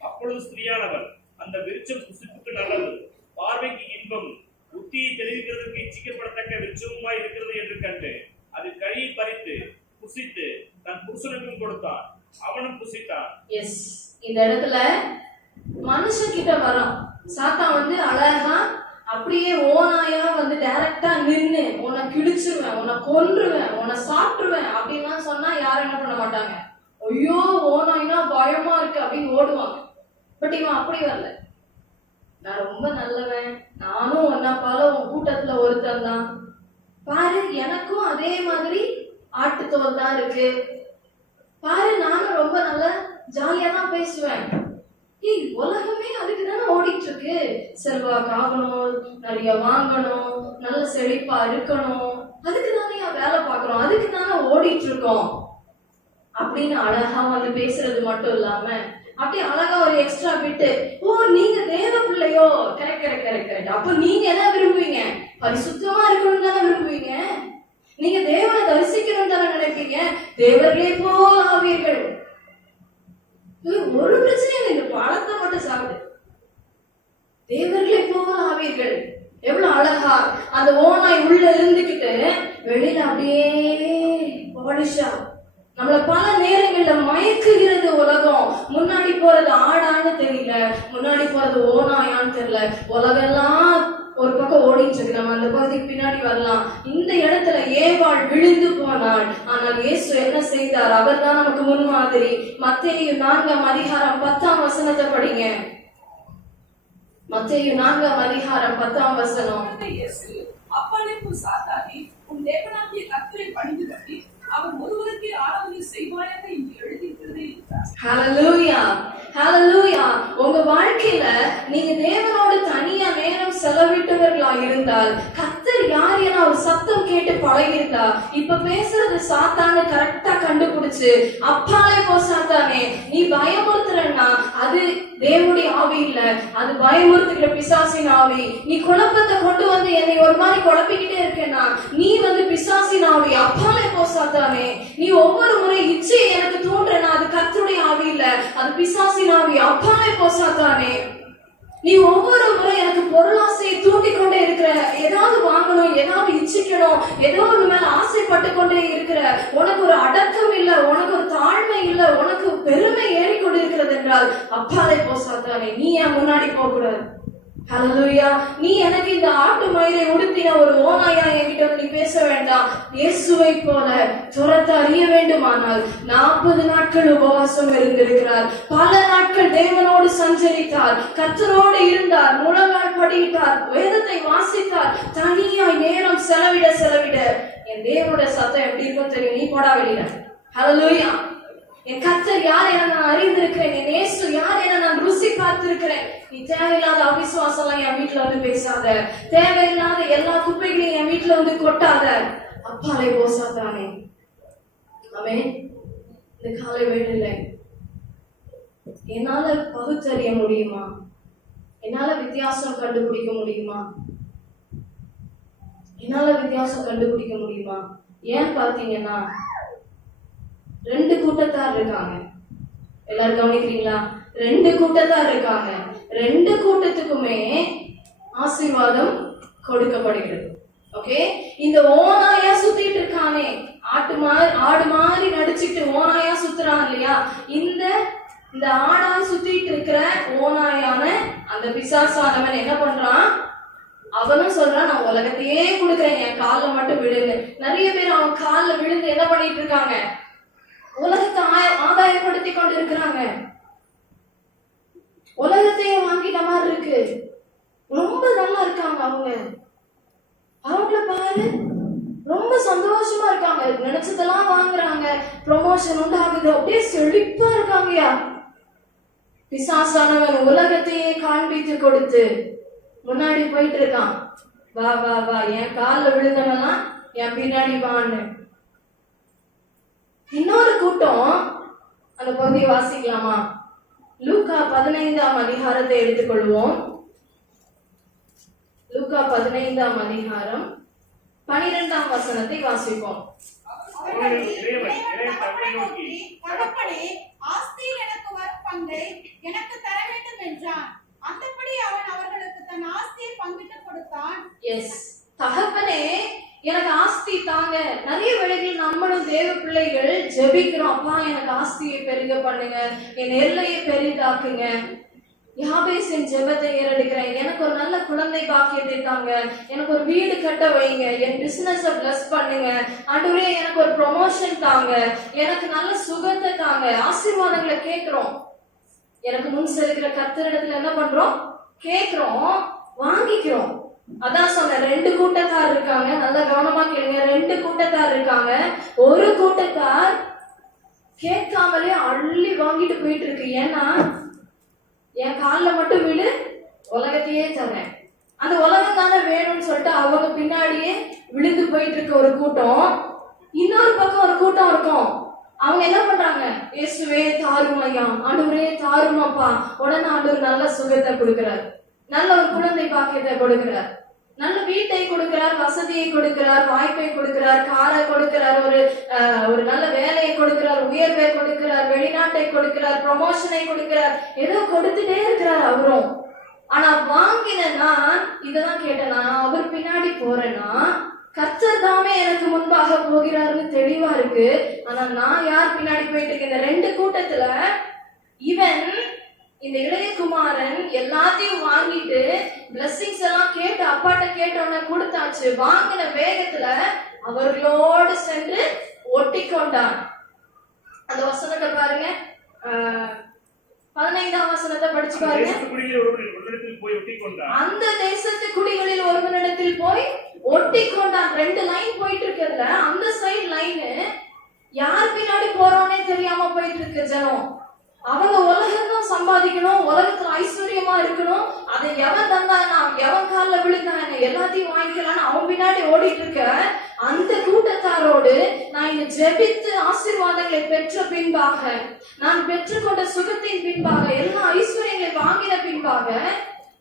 அப்பொழுது ஸ்திரியானவள், அந்த விருட்சம் புசிப்புக்கு நல்லது, பார்வைக்கு இன்பம், புத்தியை தெரிவிக்கிறதுக்கு இச்சிக்கப்படத்தக்க விருட்சமுமாய் இருக்கிறது என்று கண்டு அது கழியை பறித்து புசித்து தன் புருஷனுக்கும் கொடுத்தான், அவனும் புசித்தான். எஸ், இந்த இடத்துல மனுஷன் கிட்ட வரோம். சாத்தான் வந்து அழகா அப்படியே ஓநாயா வந்து டைரக்டா நின்னு உன்னை கிழிச்சிருவேன், உன்னை கொன்றுவேன், உன்னை சாப்பிட்டுருவேன் அப்படின்லாம் சொன்னா யாரும் என்ன பண்ண மாட்டாங்க, ஐயோ ஓநாய்னா பயமா இருக்கு அப்படின்னு ஓடுவாங்க. பட் இவன் அப்படி வரல, நான் ரொம்ப நல்லவன், நானும் ஒன்னா போல உன் கூட்டத்துல ஒருத்தன் தான் பாரு, எனக்கும் அதே மாதிரி ஆட்டுத்தோல் தான் இருக்கு பாரு, நானும் ரொம்ப நல்ல ஜாலியா தான் பேசுவேன். உலகமே அதுக்கு தானே ஓடிட்டு இருக்கு, செல்வாக்கு ஆகணும், நிறைய வாங்கணும், நல்ல செழிப்பா இருக்கணும், அதுக்கு தானே வேலை பார்க்கறோம், அதுக்கு தானே ஓடிட்டு இருக்கோம் அப்படின்னு அழகா வந்து பேசுறது மட்டும் இல்லாம அப்படியே அழகா ஒரு எக்ஸ்ட்ரா பிட்டு, ஓ நீங்க தேவ பிள்ளையோ, கரெக்ட் கரெக்ட் கரெக்ட் கரெக்ட், அப்ப நீங்க என்ன விரும்புவீங்க? பரிசுத்தமா இருக்கணும் தானே விரும்புவீங்க, நீங்க தேவனை தரிசிக்கணும் தானே நினைப்பீங்க, தேவர்களே போல் ஆவீர்கள். ஒரு பிரச்சனை இல்லை, இந்த பழத்தை மட்டும் சாப்பிடு, தேவர்களே போல் ஆவீர்கள். எவ்வளவு அழகா அந்த ஓநாய் உள்ள இருந்துகிட்டு வெளியில அப்படியே பாலிஷா நம்மள பல நேரங்கள்ல மயக்குகிறது உலகம். முன்னாடி போறது ஆடான்னு தெரியல, முன்னாடி போறது ஓநாயான்னு தெரியல, உலகெல்லாம் ஒரு பக்கம் ஓடிட்டு இருக்கு. நம்ம அந்த பகுதிக்கு பின்னாடி வரலாம். இந்த இடத்துல ஏவாள் விழுந்து போனாள், ஆனால் இயேசு என்ன செய்தார்? அவர் தான் நமக்கு முன்மாதிரி. மத்தேயு 4ஆம் அதிகாரம் 10ஆம் வசனத்தை படிங்க. மத்தேயு 4ஆம் அதிகாரம் 10ஆம் வசனம். அப்பொழுது சாத்தானே, உன் தேவனாகிய கர்த்தரை பணிந்து கொண்டு அவர் ஒருவருக்கு ஆராதனை செய்வாயாக என்று எழுதியிருக்கிறது என்றார். ஹல்லேலூயா, ஹல்லேலூயா. உங்க வாழ்க்கையில நீங்க தேவனோடு தனியா நேரம் செலவிட்டவர்களா இருந்தால், கர்த்தர் யார் என ஒரு சத்தம் கேட்டு பழகிருந்தா, இப்ப பேசுறது சாத்தான்னு கரெக்டா கண்டுபிடிச்சு, அப்பாலே போ சாத்தானே, நீ பயமுறுத்துறன்னா அது தேவனுடைய ஆவி இல்ல, அது பயமுறுத்துகிற பிசாசின் ஆவி. நீ குழப்பத்தை கொண்டு வந்து என்னை ஒரு மாதிரி குழப்பிக்கிட்டே இருக்கேன்னா, நீ வந்து பிசாசின் ஆவி, அப்பாலே போ சாத்தானே. நீ ஒவ்வொரு முறை இச்சையை எனக்கு தூண்டுறனா, அது கர்த்தருடைய ஆவி இல்ல, அது பிசாசின் ஆவி, அப்பாலே போ சாத்தானே. நீ ஒவ்வொரு முறை எனக்கு பொருளாசையை தூண்டிக்கொண்டே இருக்கிற, ஏதாவது வாங்கணும், ஏதாவது இச்சிக்கணும், ஏதோ ஒரு மேல ஆசைப்பட்டு கொண்டே இருக்கிற, உனக்கு ஒரு அடக்கம் இல்ல, உனக்கு ஒரு தாழ்மை இல்ல, உனக்கு பெருமை ஏறிக்கொண்டு இருக்கிறது என்றால், அப்பாலே போ சாத்தானே. நீ ஏன் முன்னாடி போக கூடாது? ஹல்லேலூயா. நீ எனக்கு இந்த ஆட்டு மயிரை உடுத்தின ஒரு ஓநாயா என்கிட்ட நீ பேச வேண்டாம். இயேசுவை போல துரத்த அறிய வேண்டுமானால் 40 நாட்கள் உபவாசம் இருந்திருக்கிறார். பல நாட்கள் தேவனோடு சஞ்சரித்தார், கர்த்தரோடு இருந்தார், முழங்கால் படியிட்டார், வேதத்தை வாசித்தார். தனியாய் நேரம் செலவிட என் தேவனோட சத்தம் எப்படி இருக்கும் தெரியும்? நீ போடா வெளியில. ஹல்லேலூயா. என் கர்த்தர் யார் என நான் அறிந்திருக்கிறேன், என் இயேசு யார் என நான் ருசி பார்த்திருக்கிறேன். நீ தேவையில்லாத அவிசுவாசம் எல்லாம் என் வீட்டுல வந்து பேசாத, தேவையில்லாத எல்லா குப்பைகளையும் என் வீட்டுல வந்து கொட்டாத. அப்பாலே போசாதானே. ஆமென். இந்த காலை வேளையில என்னால பகுத்தறிய முடியுமா? என்னால வித்தியாசம் கண்டுபிடிக்க முடியுமா? என்னால வித்தியாசம் கண்டுபிடிக்க முடியுமா? ஏன் பாத்தீங்கன்னா 2 கூட்டத்தார் இருக்காங்க. எல்லாரும் கவனிக்கிறீங்களா? 2 கூட்டத்தார் இருக்காங்க. 2 கூட்டத்துக்குமே ஆசீர்வாதம் கொடுக்கப்படுகிறது. ஓகே, இந்த ஓநாயா சுத்திட்டு இருக்கானே, ஆடு மாதிரி நடிச்சுட்டு ஓநாயா சுத்துறான் இல்லையா? இந்த ஆடா சுத்திட்டு இருக்கிற ஓநாயான அந்த பிசாசானவன் என்ன பண்றான்? அவனும் சொல்றான், நான் உலகத்தையே கொடுக்குறேன், என் காலில் மட்டும் விழுந்து. நிறைய பேர் அவன் காலில் விழுந்து என்ன பண்ணிட்டு இருக்காங்க? உலகத்தை ஆதாயப்படுத்தி கொண்டு இருக்கிறாங்க. உலகத்தையே வாங்கிட்ட மாதிரி இருக்கு. ரொம்ப நல்லா இருக்காங்க அவங்கள பாரு, ரொம்ப சந்தோஷமா இருக்காங்க, நினைச்சதெல்லாம் வாங்குறாங்க, ப்ரொமோஷன் உண்டாகுது, அப்படியே செழிப்பா இருக்காங்கயா. பிசாசானவன் உலகத்தையே காண்பித்து கொடுத்து முன்னாடி போயிட்டு இருக்கான். வா வா வா, என் காலில் விழுந்தவெல்லாம் என் பின்னாடி வான்னு. இன்னொரு கூட்டம், அந்த பகுதியை வாசிக்கலாமா? லூக்கா 15ஆம் அதிகாரத்தை எடுத்துக்கொள்வோம். லூக்கா 15ஆம் அதிகாரம் 12ஆம் வசனத்தை வாசிப்போம். தகப்பனே, ஆஸ்தியில் எனக்கு வரும் பங்கை எனக்கு தர வேண்டும் என்றான். அந்தபடி அவன் அவர்களுக்கு தன் ஆஸ்தியை பங்கிட்டு கொடுத்தான். எஸ், தகப்பனே எனக்கு ஆஸ்தி தாங்க. நிறைய வேளைகள் நம்மளும் தேவ பிள்ளைகள் ஜெபிக்கிறோம், அப்பா எனக்கு ஆஸ்தியை பெருக பண்ணுங்க, என் எல்லையை பெரிதாக்குங்க. யாபேசின் ஜெபத்தை ஏறெடுக்கிறேன், எனக்கு ஒரு நல்ல குழந்தை பாக்கியத்தை தாங்க, எனக்கு ஒரு வீடு கட்ட வைங்க, என் பிசினஸ பிளஸ் பண்ணுங்க ஆண்டவரே, எனக்கு ஒரு ப்ரொமோஷன் தாங்க, எனக்கு நல்ல சுகத்தை தாங்க. ஆசீர்வாதங்களை கேட்கிறோம். எனக்கு முன் செலுக்கிற கர்த்தரிடத்துல என்ன பண்றோம்? கேட்கிறோம், வாங்கிக்கிறோம். அதான் சொன்ன 2 கூட்டத்தார் இருக்காங்க. நல்லா கவனமா கேளுங்க. 2 கூட்டத்தார் இருக்காங்க. ஒரு கூட்டத்தார் கேட்காமலே அள்ளி வாங்கிட்டு போயிட்டு இருக்கு. ஏன்னா என் காலில் மட்டும் விழு, உலகத்தையே தரேன், அந்த உலகம் தானே வேணும்னு சொல்லிட்டு அவங்க பின்னாடியே விழுந்து போயிட்டு இருக்க ஒரு கூட்டம். இன்னொரு பக்கம் ஒரு கூட்டம் இருக்கும். அவங்க என்ன பண்றாங்க? இயேசுவே தாரும் ஐயா, ஆண்டவரே தாருமாப்பா. உடனே ஆண்டவர் நல்ல சுகத்தை கொடுக்கிறார், நல்ல ஒரு குழந்தை பாக்கியத்தை கொடுக்கிறார், நல்ல வீட்டை கொடுக்கிறார், வசதியை கொடுக்கிறார், வாய்ப்பை கொடுக்கிறார், காரை கொடுக்கிறார், ஒரு நல்ல வேலையை கொடுக்கிறார், உயர்வை கொடுக்கிறார், வெளிநாட்டை கொடுக்கிறார், ப்ரமோஷனை கொடுக்கிறார். ஏதோ கொடுத்துட்டே இருக்கிறார் அவரும். ஆனா வாங்கின நான் இததான் கேட்டேனா, அவர் பின்னாடி போறேன்னா கர்த்தர் தாமே எனக்கு முன்பாக போகிறாருன்னு தெளிவா இருக்கு. ஆனா நான் யார் பின்னாடி போயிட்டு இருக்கேன்? இந்த 2 கூட்டத்துல இவன், இந்த இளைய குமாரன் எல்லாத்தையும் வாங்கிட்டு பிளஸிங்ஸ் எல்லாம் கேட்டு அப்பாட்ட கேட்டவன கொடுத்தாச்சு. வாங்கின வேகத்துல அவர்களோடு சென்று ஒட்டி கொண்டான். அந்த வசனத்தை பாருங்க, 15ஆம் வசனத்தை படிச்சு பாருங்க. அந்த தேசத்து குடிகளில் ஒருவனிடத்தில் போய் ஒட்டி கொண்டான். 2 லைன் போயிட்டு இருக்கிறதுல அந்த சைடு லைன் யார் பின்னாடி போறோன்னே தெரியாம போயிட்டு இருக்கு ஜனம். அவங்க உலகம் சம்பாதிக்கணும், உலகத்துல ஐஸ்வர்யமா இருக்கணும், அதை எவன் தந்தானா, எவன் காலில் விழுந்தான, எல்லாத்தையும் வாங்கிக்கலான்னு அவன் பின்னாடி ஓடிட்டு இருக்க அந்த கூட்டத்தாரோடு நான் இந்த ஜெபித்து ஆசீர்வாதங்களை பெற்ற பின்பாக, நான் பெற்றுக்கொண்ட சுகத்தின் பின்பாக, எல்லா ஐஸ்வர்யங்களை வாங்கின பின்பாக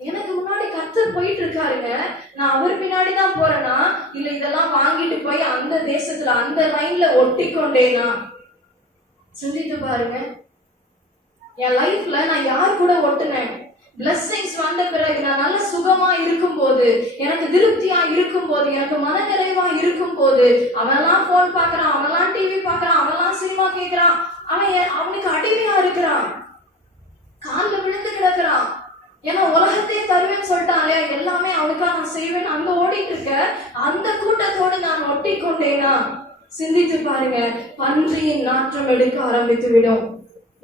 எனக்கு முன்னாடி கர்த்தர் போயிட்டு இருக்காருங்க. நான் அவர் பின்னாடி தான் போறேனா, இல்ல இதெல்லாம் வாங்கிட்டு போய் அந்த தேசத்துல அந்த லைன்ல ஒட்டி கொண்டேனா? சிந்தித்து பாருங்க. என் லைஃப்ல நான் யார் கூட ஒட்டுனேன்? பிளஸிங்ஸ் வந்த பிறகு நான் நல்ல சுகமா இருக்கும் போது, எனக்கு திருப்தியா இருக்கும் போது, எனக்கு மன நிறைவா இருக்கும் போது, அவன்லாம் போன் பாக்குறான், அவன்லாம் டிவி பாக்குறான், அவன்லாம் சினிமா கேட்கிறான், அவனுக்கு அடிமையா இருக்கிறான், காலில் விழுந்து கிடக்குறான். ஏன்னா உலகத்தையே தருவேன்னு சொல்லிட்டான் இல்லையா, எல்லாமே அவனுக்காக நான் செய்வேன் அங்க ஓடிட்டு இருக்க அந்த கூட்டத்தோடு நான் ஒட்டி கொண்டேனா? சிந்தித்து பாருங்க, பன்றியின் நாற்றம் எடுக்க ஆரம்பித்து விடும்.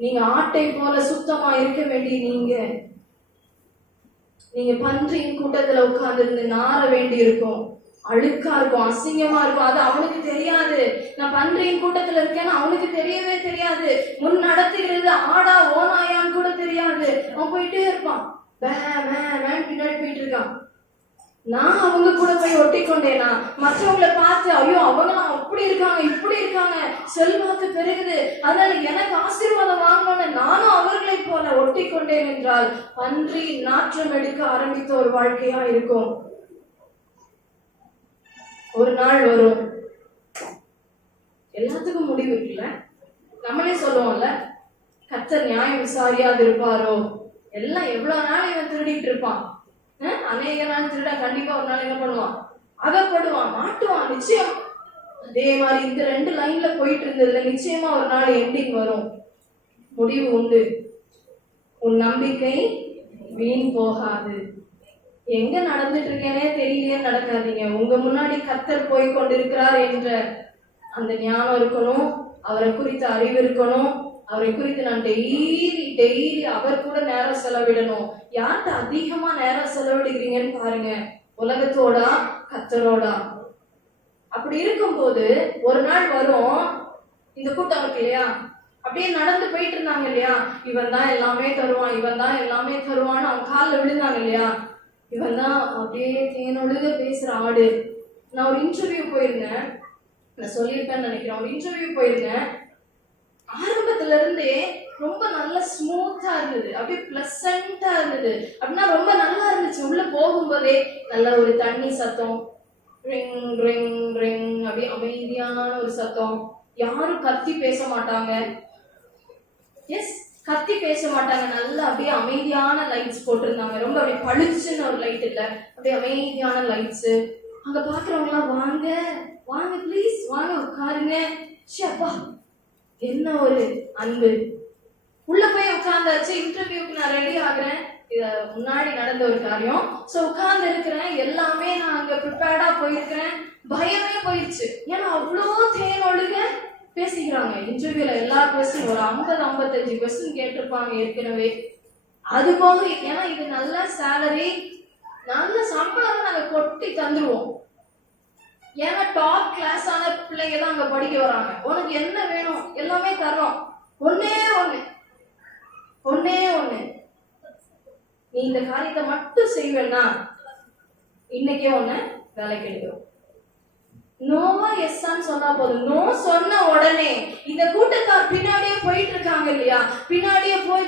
நீங்க ஆட்டை போல சுத்தமா இருக்க வேண்டிய நீங்க பன்றியின் கூட்டத்துல உட்கார்ந்து இருந்து நார வேண்டி இருக்கும், அழுக்கா இருக்கும், அசிங்கமா இருக்கும். அது அவனுக்கு தெரியாது. நான் பன்றியின் கூட்டத்துல இருக்கேன்னு அவனுக்கு தெரியவே தெரியாது. முன் நடத்துகிறது ஆடா ஓநாயான்னு கூட தெரியாது. அவன் போயிட்டே இருப்பான், பின்னாடி போயிட்டு இருக்கான். நான் அவங்க கூட போய் ஒட்டி கொண்டேனா? மற்றவங்களை பார்த்து ஐயோ அவங்களாம் அப்படி இருக்காங்க இப்படி இருக்காங்க, செல்வாக்கு பெருகுது, அதனால எனக்கு ஆசீர்வாதம் வாங்கணும்னு நானும் அவர்களை போல ஒட்டி கொண்டேன் என்றால் பன்றி நாற்றம் எடுக்க ஆரம்பித்த ஒரு வாழ்க்கையா இருக்கும். ஒரு நாள் வரும், எல்லாத்துக்கும் முடிவு இருக்குல்ல. நம்மளே சொல்லுவோம்ல, கர்த்தர் நியாயம் விசாரியாது இருப்பாரோ? எல்லாம் எவ்வளவு நாள் இவன் திருடிட்டு இருப்பான், அநேக நாள் திருட கண்டிப்பா ஒரு நாள் என்ன பண்ணுவான், அகப்படுவான், மாட்டுவான் நிச்சயம். அதே மாதிரி இந்த 2 லைன்ல போயிட்டு இருந்ததுல நிச்சயமா ஒரு நாள் எண்டிங் வரும், முடிவு உண்டு. உன் நம்பிக்கை வீண் போகாது. எங்க நடந்துட்டு இருக்கேனே தெரியலையே நடக்காதீங்க. உங்க முன்னாடி கர்த்தர் போய் கொண்டிருக்கிறார் என்ற அந்த ஞானம் இருக்கணும், அவரை குறித்த அறிவு இருக்கணும். அவரை குறித்து நான் டெய்லி அவர் கூட நேரம் செலவிடணும். யார்கிட்ட அதிகமா நேரம் செலவிடுகிறீங்கன்னு பாருங்க, உலகத்தோடா கர்த்தரோடா? அப்படி இருக்கும்போது ஒரு நாள் வரும், இந்த கூட்டம் இருக்கு இல்லையா, அப்படியே நடந்து போயிட்டு இருந்தாங்க இல்லையா, இவன் தான் எல்லாமே தருவான், இவன் தான் எல்லாமே தருவான்னு அவன் காலில் விழுந்தாங்க இல்லையா. இவன் தான் அப்படியே தேனொழுக பேசுற ஆடு. நான் ஒரு இன்டர்வியூ போயிருந்தேன், நான் சொல்லியிருப்பேன்னு நினைக்கிறேன். ஒரு இன்டர்வியூ போயிருந்தேன். ஆரம்பத்துல இருந்தே ரொம்ப நல்ல ஸ்மூத்தா இருந்தது, அப்படியே பிளசண்டா இருந்தது. அப்படின்னா ரொம்ப நல்லா இருந்துச்சு. உள்ள போகும்போதே நல்ல ஒரு தண்ணி சத்தம், ரிங் ரிங் ரிங், அப்படியே அமைதியான ஒரு சத்தம். யாரும் கத்தி பேச மாட்டாங்க, கத்தி பேச மாட்டாங்க. நல்லா அப்படியே அமைதியான லைட்ஸ் போட்டிருந்தாங்க. ரொம்ப அப்படியே பளிச்சுன்னு ஒரு லைட் இல்ல, அப்படியே அமைதியான லைட்ஸ். அங்க பாக்குறவங்க எல்லாம் வாங்க வாங்க ப்ளீஸ் வாங்க உட்காருங்க. அப்பா என்ன ஒரு அன்பு. உள்ள போய் உட்கார்ந்தாச்சு. இன்டர்வியூக்கு நான் ரெடி ஆகுறேன். இத முன்னாடி நடந்த ஒரு காரியம். சோ உட்கார்ந்து இருக்கிறேன், எல்லாமே நான் அங்க ப்ரிப்பேர்டா போயிருக்கிறேன். பயமே போயிடுச்சு, ஏன்னா அவ்வளோ தேனொழுக பேசிக்கிறாங்க. இன்டர்வியூல எல்லா கொஸ்டின் ஒரு 50-55 கொஸ்டின் கேட்டிருப்பாங்க ஏற்கனவே. அது போக ஏன்னா இது நல்ல சேலரி, நல்ல சம்பளம் நாங்க கொட்டி தந்துருவோம். ஏன்னா டாப் கிளாஸான பிள்ளைங்க தான் அங்க படிக்க வராங்க. உனக்கு என்ன வேணும் எல்லாமே தர்றோம், ஒன்னே ஒண்ணு நீ இந்த காரியத்தை மட்டும் செய்வேன்னா இன்னைக்கே ஒண்ணு வேலைக்கு எடுக்கிறோம். நோவா எஸ்ஸான்னு சொன்னா போதும். நோ சொன்ன உடனே இந்த கூட்டத்தார் பின்னாடியே போயிட்டு இருக்காங்க இல்லையா, பின்னாடியே போய்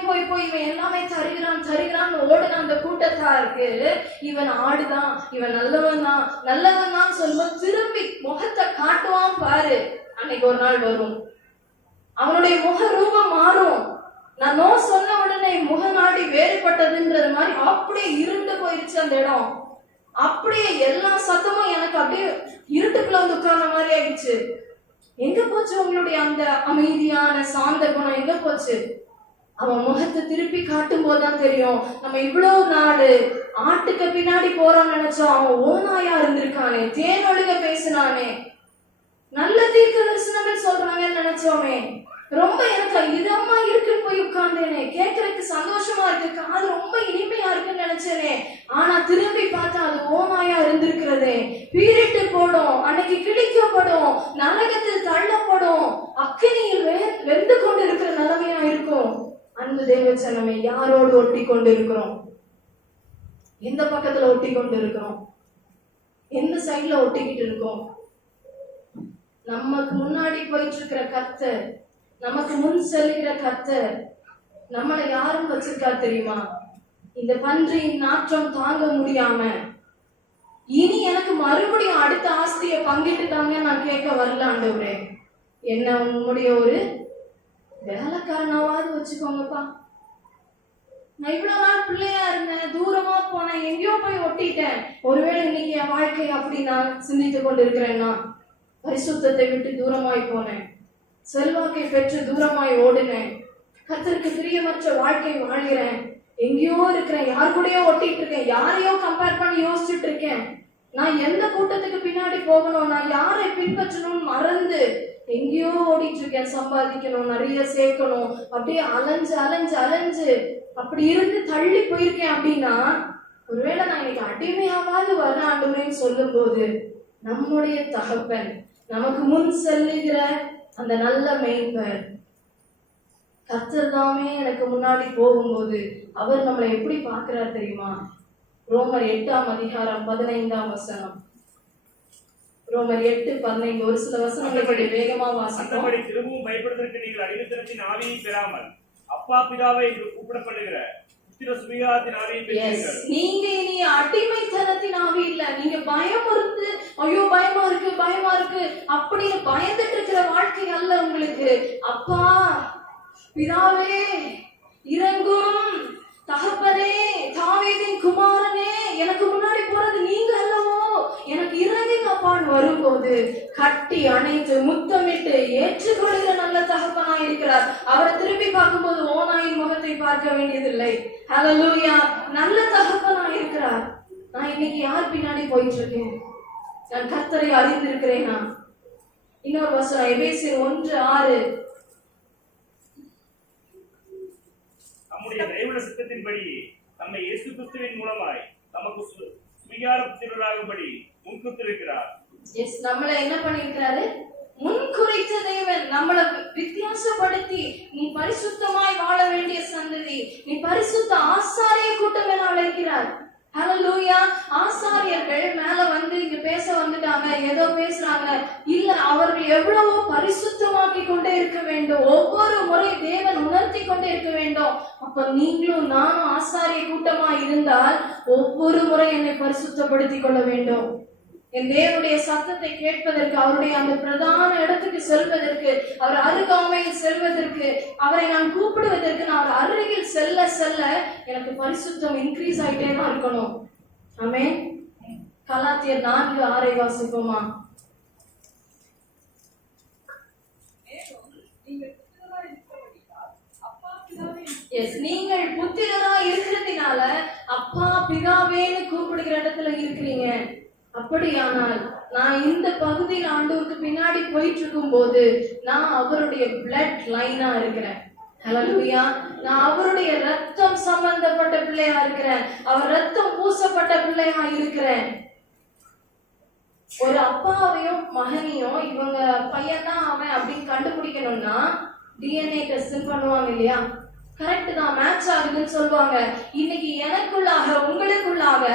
இவன் எல்லாமே தருகிறான் ஓடுன அந்த கூட்டத்தாருக்கு இவன் ஆடுதான், இவன் நல்லவன் தான் சொல்லும்போது திரும்பி முகத்தை காட்டுவான் பாரு. அன்னைக்கு ஒரு நாள் வரும், அவனுடைய முக ரூபம் மாறும். நான் நோ சொன்ன உடனே முகநாடி வேறுபட்டதுன்றது மாதிரி அப்படியே இருண்டு போயிருச்சு அந்த இடம். அப்படியே எல்லா சத்தமும் எனக்கு அப்படியே இருட்டுக்குள்ள வந்து உட்கார்ந்த மாதிரி ஆயிடுச்சு. எங்க போச்சு உங்களுடைய அந்த அமைதியான சாந்த குணம், எங்க போச்சு? அவன் முகத்தை திருப்பி காட்டும் போதுதான் தெரியும், நம்ம இவ்வளவு நாள் ஆட்டுக்கு பின்னாடி போறோம்னு நினைச்சோம், அவன் ஓநாயா இருந்திருக்கானே, தேனொழுக பேசினானே, நல்ல தீர்க்க தரிசனங்கள் சொல்றாங்கன்னு நினைச்சோமே. ரொம்ப எனக்கு இதமா இருக்குன்னு போய் உட்கார்ந்தேனே, கேட்கறதுக்கு சந்தோஷமா இருக்கு, காது ரொம்ப இனிமையா இருக்குன்னு நினைச்சேனே. ஆனா திரும்பி பார்த்தா அது ஓநாயா இருந்திருக்கிறதே. பீரிட்டு போடும், அன்னைக்கு கிழிக்கப்படும், நரகத்தில் தள்ளப்படும், அக்கினியில் வெந்து கொண்டு இருக்கிற நிலைமையா இருக்கும். அன்பு தேவச்சனமே, யாரோடு ஒட்டி கொண்டு இருக்கிறோம்? எந்த பக்கத்துல ஒட்டி கொண்டு இருக்கிறோம்? எந்த சைட்ல ஒட்டிக்கிட்டு இருக்கோம்? நமக்கு முன்னாடி போயிட்டு இருக்கிற கர்த்தர், நமக்கு முன் செல்கிற கர்த்தர் நம்மளை யாரும் வச்சிருக்கா தெரியுமா? இந்த பன்றியின் நாற்றம் தாங்க முடியாம இனி எனக்கு மறுபடியும் அடுத்த ஆஸ்தியை பங்கிட்டுட்டாங்க நான் கேட்க வரல. ஆண்டவரே, என்ன உங்களுடைய ஒரு வேலைக்காரனாவது வச்சுக்கோங்கப்பா. நான் இவ்வளவு நாள் பிள்ளையா இருந்தேன், தூரமா போனேன், எங்கேயோ போய் ஒட்டிட்டேன். ஒருவேளை இன்னைக்கு என் வாழ்க்கை அப்படி நான் சிந்தித்துக் கொண்டு இருக்கிறேன்னா, பரிசுத்தத்தை விட்டு தூரமாய் போனேன், செல்வாக்கை பெற்று தூரமாய் ஓடினேன், கர்த்தருக்கு பிரியமற்ற வாழ்க்கை வாழ்கிறேன். எங்கேயோ இருக்கிறேன், யார் கூடயோ ஒட்டிட்டு இருக்கேன், யாரையோ கம்பேர் பண்ணி யோசிச்சுட்டு இருக்கேன். நான் எந்த கூட்டத்துக்கு பின்னாடி போகணும், நான் யாரை பின்பற்றணும்னு மறந்து எங்கேயோ ஓடிட்டு இருக்கேன். சம்பாதிக்கணும், நிறைய சேர்க்கணும், அப்படியே அலைஞ்சு அலைஞ்சு அலைஞ்சு அப்படி இருந்து தள்ளி போயிருக்கேன் அப்படின்னா, ஒருவேளை நான் இன்னைக்கு அடிமையாவது வர ஆண்டவரேன்னு சொல்லும் போது நம்முடைய தகப்பன், நமக்கு முன் செல்லுகிற அந்த நல்ல மேய்ப்பர் கர்த்தர் தாமே எனக்கு முன்னாடி போகும்போது அவர் நம்மளை எப்படி பார்க்கிறார் தெரியுமா? ரோமர் 8:15 ரோமர் 8:15 ஒரு சில வசனங்களை வேகமா வாசிப்போம். திரும்பவும் பயப்படுவதற்கு நீங்கள் அறிவுத்திறத்தின் ஆவியை பெறாமல் அப்பா பிதாவை என்று கூப்பிடப்படுகிற புத்திர சுவிகாரத்தின் ஆவியை பெற்றீர்கள். நீங்க இனி அடிமைத்தனத்தின் ஆவி இல்ல. நீங்க பயம் இருந்து ஐயோ பயமா இருக்கு அப்படின்னு பயந்துட்டு இருக்கிற வாழ்க்கை அல்ல உங்களுக்கு. அப்பா பிதாவே இறங்கும், தகப்பனே தாவீதின் குமாரனே எனக்கு முன்னாடி போறது நீங்க அல்லவோ, எனக்கு இறங்குங்க அப்பான்னு வரும்போது கட்டி அணைத்து முத்தமிட்டு ஏற்றுக்கொள்கிற நல்ல தகப்பனாய் இருக்கிறார். அவரை திரும்பி பார்க்கும்போது ஓநாயின் முகத்தை பார்க்க வேண்டியதில்லை. ஹல்லேலூயா, நல்ல தகப்பனாய் இருக்கிறார். நான் இன்னைக்கு யார் பின்னாடி போயிட்டு இருக்கேன்? நான் கர்த்தரை அறிந்திருக்கிறேனா? இன்னொரு வசனம் எபேசியர் 1:6 நம்முடைய தெய்வ சித்தத்தின்படி நம்மை இயேசு கிறிஸ்துவின் மூலமாய் நமக்கு சுவிகார புத்திரராகும்படி முன்குறித்திருக்கிறார். எஸ், நம்மள என்ன பண்ணிருக்கிறாரு? முன்குறித்த தேவன். நம்மளை வித்தியாசப்படுத்தி நீ பரிசுத்தமாய் வாழ வேண்டிய சந்ததி, நீ பரிசுத்த ஆசாரிய கூட்டம் என அழைக்கிறார். ஹல்லேலூயா. ஆசாரியர்கள் மேல வந்து இங்க பேச வந்துட்டாங்க, ஏதோ பேசுறாங்க இல்ல, அவர்கள் எவ்வளவோ பரிசுத்தமாக்கி கொண்டே இருக்க வேண்டும். ஒவ்வொரு முறை தேவன் உணர்த்தி கொண்டே இருக்க வேண்டும். அப்ப நீங்களும் நானும் ஆசாரிய கூட்டமா இருந்தால் ஒவ்வொரு முறை என்னை பரிசுத்தப்படுத்திக் கொள்ள வேண்டும். என் தேவனுடைய சத்தத்தை கேட்பதற்கு, அவருடைய அந்த பிரதான இடத்துக்கு செல்வதற்கு, அவர் அருகாமையில் செல்வதற்கு, அவரை நான் கூப்பிடுவதற்கு, நான் அவர் அருகில் செல்ல செல்ல எனக்கு பரிசுத்தம் இன்க்ரீஸ் ஆயிட்டே தான் இருக்கணும். ஆமென். கலாத்தியர் 4:6 வாசிப்போமா? எஸ், நீங்கள் புத்திரரா இருக்கிறதுனால அப்பா பிதாவேன்னு கூப்பிடுகிற இடத்துல இருக்கிறீங்க. அப்படியானால் நான் இந்த பகுதியில் ஆண்டவருக்கு பின்னாடி போயிட்டு இருக்கும் போது நான் அவருடைய பிளட் லைனா இருக்கிறேன். ஹல்லேலூயா. நான் அவருடைய ரத்தம் சம்பந்தப்பட்ட பிள்ளையா இருக்கிறேன். அவர் ரத்தம் பூசப்பட்ட பிள்ளையா இருக்கிறேன். ஒரு அப்பாவையும் மகனையும் இவங்க பையன் தான் அவன் அப்படின்னு கண்டுபிடிக்கணும்னா டிஎன்ஏ டெஸ்ட் பண்ணுவாங்க இல்லையா? கரெக்ட் தான், மேட்ச் ஆகுதுன்னு சொல்லுவாங்க. இன்னைக்கு எனக்குள்ளாக உங்களுக்குள்ளாக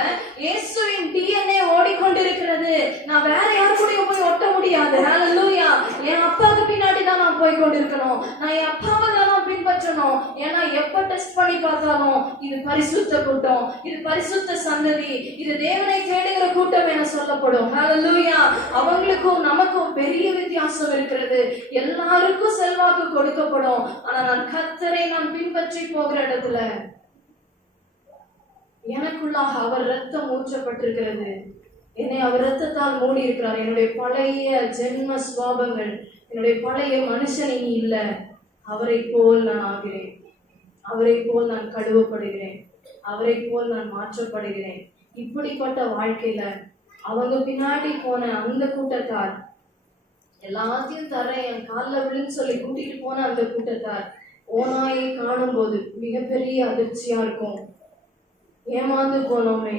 இயேசுவின் டிஎன்ஏ ஓடிக்கொண்டிருக்கிறது. நான் வேற யாரு கூடயும் போய் ஒட்ட முடியாது. ஹல்லேலூயா. என் அப்பாவுக்கு பின்னாடி தான் நான் போய் கொண்டிருக்கணும். நான் என் அப்பாவை தான் நான் பின்பற்றணும். ஏன்னா எப்ப டெஸ்ட் பண்ணி பார்த்தாலும் இது பரிசுத்த கூட்டம், இது பரிசுத்த சந்ததி, இது தேவனை தேடுகிற கூட்டம் என சொல்லப்படும். ஹல்லேலூயா. அவங்களுக்கும் நமக்கும் பெரிய வித்தியாசம் இருக்கிறது. எல்லாருக்கும் செல்வாக்கு கொடுக்கப்படும். ஆனா நான் கர்த்தரை நான் பின்பற்றி போகிற இடத்துல எனக்குள்ளாக அவர் ரத்தம் ஊற்றப்பட்டிருக்கிறது. என்னை அவர் ரத்தத்தால் மூடி இருக்கிறார். என்னுடைய பழைய ஜென்ம சுவாபங்கள், என்னுடைய பழைய மனுஷன் இனி இல்ல. அவரை போல் நான் ஆகிறேன். அவரை போல் நான் கழுவப்படுகிறேன். அவரை போல் நான் மாற்றப்படுகிறேன். இப்படிப்பட்ட வாழ்க்கையில அவங்க பின்னாடி போன அந்த கூட்டத்தார், எல்லாத்தையும் தரேன் என் காலில் விழுன்னு சொல்லி கூட்டிட்டு போன அந்த கூட்டத்தார் ஓநாயை காணும் போது மிகப்பெரிய அதிர்ச்சியா இருக்கும். ஏமாந்து போனோமே,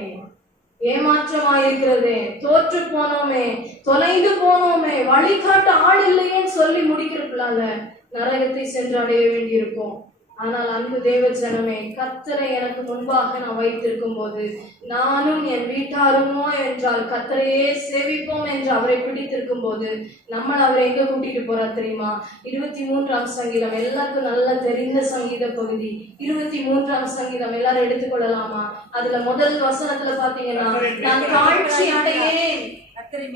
ஏமாற்றமாயிருக்கிறதே, தோற்று போனோமே, தொலைந்து போனோமே, வழிகாட்ட ஆள் இல்லையேன்னு சொல்லி முடிக்கிறதுனால நரகத்தை சென்று அடைய வேண்டியிருக்கும். ஆனால் அன்பு தேவ ஜனமே, கர்த்தரை எனக்கு முன்பாக நான் வைத்திருக்கும் போது நானும் என் வீட்டாருமோ என்றால் கர்த்தரையே சேவிப்போம் என்று அவரை பிடித்திருக்கும் போது நம்மள அவரை எங்க கூட்டிட்டு போறா தெரியுமா? 23ஆம் சங்கீதம், எல்லாருக்கும் நல்லா தெரிந்த சங்கீத பகுதி. 23ஆம் சங்கீதம் எல்லாரும் எடுத்துக்கொள்ளலாமா? அதுல முதல் வசனத்துல பாத்தீங்கன்னா, நான் தாழ்ச்சி அடையேன்,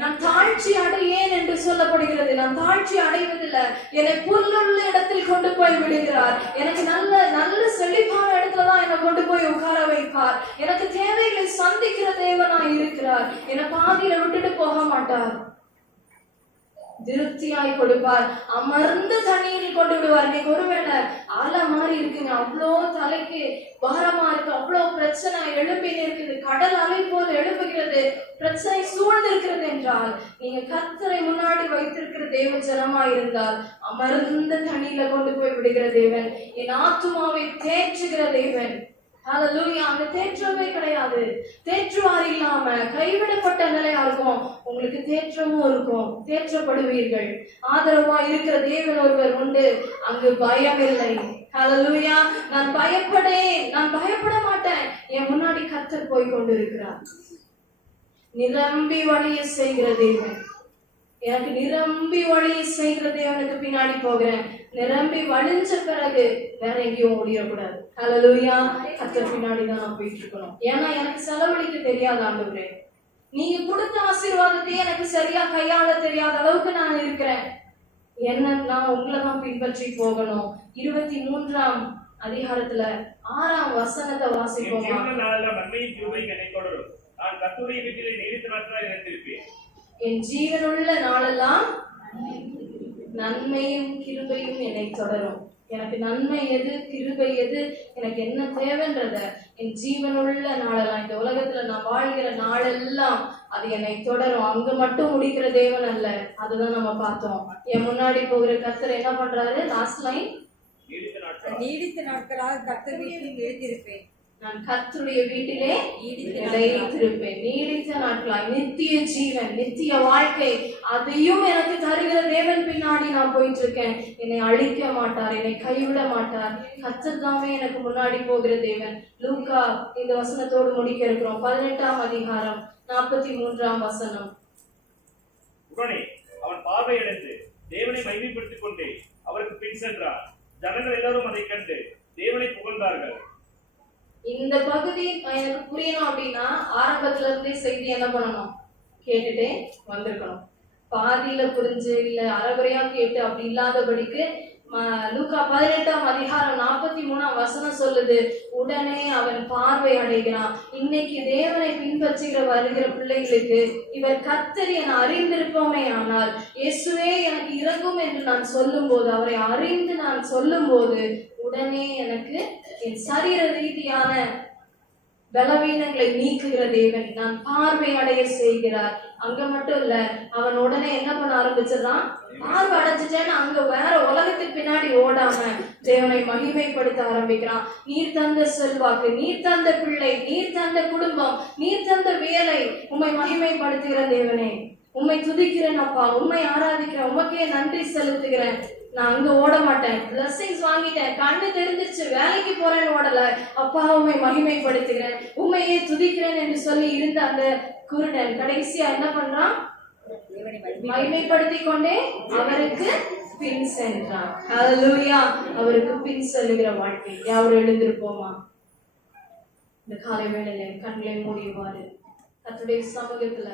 நான் தாழ்ச்சி அடையேன் என்று சொல்லப்படுகிறது. நான் தாழ்ச்சி அடைவதில்லை. என்னை புல்லுள்ள இடத்தில் கொண்டு போய் விடுகிறார். எனக்கு நல்ல நல்ல செழிப்பான இடத்துலதான் என்னை கொண்டு போய் உட்கார வைப்பார். எனக்கு தேவைகளை சந்திக்கிற தேவனாய் இருக்கிறார். என்னை பாதியில விட்டுட்டு போக மாட்டார். திருப்தியாய் கொடுப்பார். அமர்ந்த தண்ணீரில் கொண்டு விடுவார். இன்னைக்கு ஒருவேளை அலை மாதிரி இருக்குங்க, அவ்வளோ தலைக்கு பாரமா இருக்கு, அவ்வளோ பிரச்சனை எழுப்பி இருக்குது, கடல் அலை போல் எழுப்புகிறது, பிரச்சனை சூழ்ந்து இருக்கிறது என்றால் நீங்க கர்த்தரை முன்னாடி வைத்திருக்கிற தேவ ஜனமா இருந்தால் அமர்ந்த தண்ணீர்ல கொண்டு போய் விடுகிற தேவன், என் ஆத்துமாவை தேற்றுகிற தேவன். ஹல்லேலூயா. அங்க தேற்றமே கிடையாது. தேற்றுவார் இல்லாம கைவிடப்பட்ட நிலையா இருக்கும். உங்களுக்கு தேற்றமும் இருக்கும், தேற்றப்படுவீர்கள். ஆதரவா இருக்கிற தேவன் ஒருவர் உண்டு, அங்கு பயம் இல்லை. ஹல்லேலூயா. நான் பயப்பட மாட்டேன். என் முன்னாடி கர்த்தர் போய் கொண்டு இருக்கிறார். நிரம்பி வழிய செய்கிற தேவன், எனக்கு நிரம்பி வழிய செய்கிற தேவனுக்கு பின்னாடி போகிறேன். நிரம்பி வழிஞ்ச பிறகு வேற எங்கேயும் ஓடிடக்கூடாது. ஹல்லேலூயா. கர்த்தர் பின்னாடி தான் நான் போயிட்டு இருக்கணும். ஏன்னா எனக்கு செலவழிக்க தெரியாது ஆண்டவரே. நீங்க கொடுத்த ஆசீர்வாதத்தையே எனக்கு சரியா கையாள தெரியாத அளவுக்கு நான் இருக்கிறேன். என்ன நான் உங்களை தான் பின்பற்றி போகணும். 23ஆம் அதிகாரத்துல 6ஆம் வசனத்தை வாசிப்போமா? நன்மையும் கிருபையும் என்னை தொடரும். நான் கர்த்தருடைய வீட்டிலே நீடித்த நாட்களாய் நிலைத்திருப்பேன். என் ஜீவனுள்ள நாளெல்லாம் நன்மையும் கிருபையும் என்னை தொடரும். எனக்கு நன்மை எது, கிருபை எது, எனக்கு என்ன தேவைன்றத என் ஜீவனுள்ள நாளெல்லாம், இந்த உலகத்துல நான் வாழ்கிற நாளெல்லாம் அது என்னை தொடரும். அங்க மட்டும் முடிக்கிற தேவன் அல்ல. அதுதான் நம்ம பார்த்தோம். என் முன்னாடி போகிற கர்த்தர் என்ன பண்றாரு? லாஸ்ட் லைன், நீடித்த நாட்களாக கர்த்தர் வீட்டில் நிலைத்திருப்பேன். நான் கர்த்தருடைய வீட்டிலே நிலைத்திருப்பேன். நீடித்த நாட்களாய் நித்திய ஜீவன், நித்திய வாழ்க்கை, அதையும் எனக்கு தருகிற தேவன் பின்னாடி நான் போயிட்டு இருக்கேன். என்னை அழிக்க மாட்டார், என்னை கைவிட மாட்டார். கர்த்தர் தாமே எனக்கு முன்னாடி போகிற தேவன். லூக்கா இந்த வசனத்தோடு முடிக்க இருக்கிறோம். 18ஆம் அதிகாரம் 43ஆம் வசனம். உடனே அவன் பார்வையடைந்து தேவனை மகிமைப்படுத்திக் கொண்டே அவருக்கு பின் சென்றார். ஜனங்கள் எல்லாரும் அதை கண்டு தேவனை புகழ்ந்தார்கள். இந்த பகுதி எனக்கு புரியணும் அப்படின்னா ஆரம்பத்துல இருந்தே செய்தி என்ன பண்ணணும்? கேட்டுட்டே வந்திருக்கணும். பாதியில புரிஞ்சு இல்ல அரைகுறையா கேட்டு அப்படி இல்லாதபடிக்கு லூக்கா 18ஆம் அதிகாரம் 43ஆம் வசனம் சொல்லுது, உடனே அவன் பார்வை அடைகிறான். இன்னைக்கு தேவனை பின்பற்றுகிற வருகிற பிள்ளைகளுக்கு இவர் கர்த்தர் என அறிந்திருப்போமே, ஆனால் இயேசுவே எனக்கு இறங்கும் என்று நான் சொல்லும் போது, அவரை அறிந்து நான் சொல்லும் போது உடனே எனக்கு என் சரீர ரீதியான பலவீனங்களை நீக்குகிற தேவன் நான் பார்வை அடைய செய்கிறார். அங்க மட்டும் இல்ல, அவன் உடனே என்ன பண்ண ஆரம்பிச்சிடறான்? பார்வை அடைஞ்சிட்டேன்னு அங்க வேற உலகத்துக்கு பின்னாடி ஓடாம தேவனை மகிமைப்படுத்த ஆரம்பிக்கிறான். நீர் தந்த செல்வாக்கு, நீர் தந்த பிள்ளை, நீர் தந்த குடும்பம், நீர் தந்த வேலை, உம்மை மகிமைப்படுத்துகிற தேவனே, உம்மை துதிக்கிறேன் அப்பா, உம்மை ஆராதிக்கிறேன், உமக்கே நன்றி செலுத்துகிறேன். நான் அங்க ஓட மாட்டேன். பிளஸிங்ஸ் வாங்கிட்டேன், கண்ணு தெரிஞ்சிருச்சு, வேலைக்கு போறேன்னு ஓடல. அப்பா உம்மை மகிமைப்படுத்துகிறேன், உண்மையே துதிக்கிறேன் என்று சொல்லி இருந்த அந்த குருடன் கடைசியா என்ன பண்றான்? மகிமைப்படுத்திக் கொண்டே அவருக்கு பின் சென்றான். ஹல்லேலூயா. அவருக்கு பின் செல்லுகிற வாழ்க்கை. யாரும் எழுந்திருப்போமா? இந்த காலை வேளையில கண்களை மூடிவாரு கர்த்தருடைய சமூகத்துல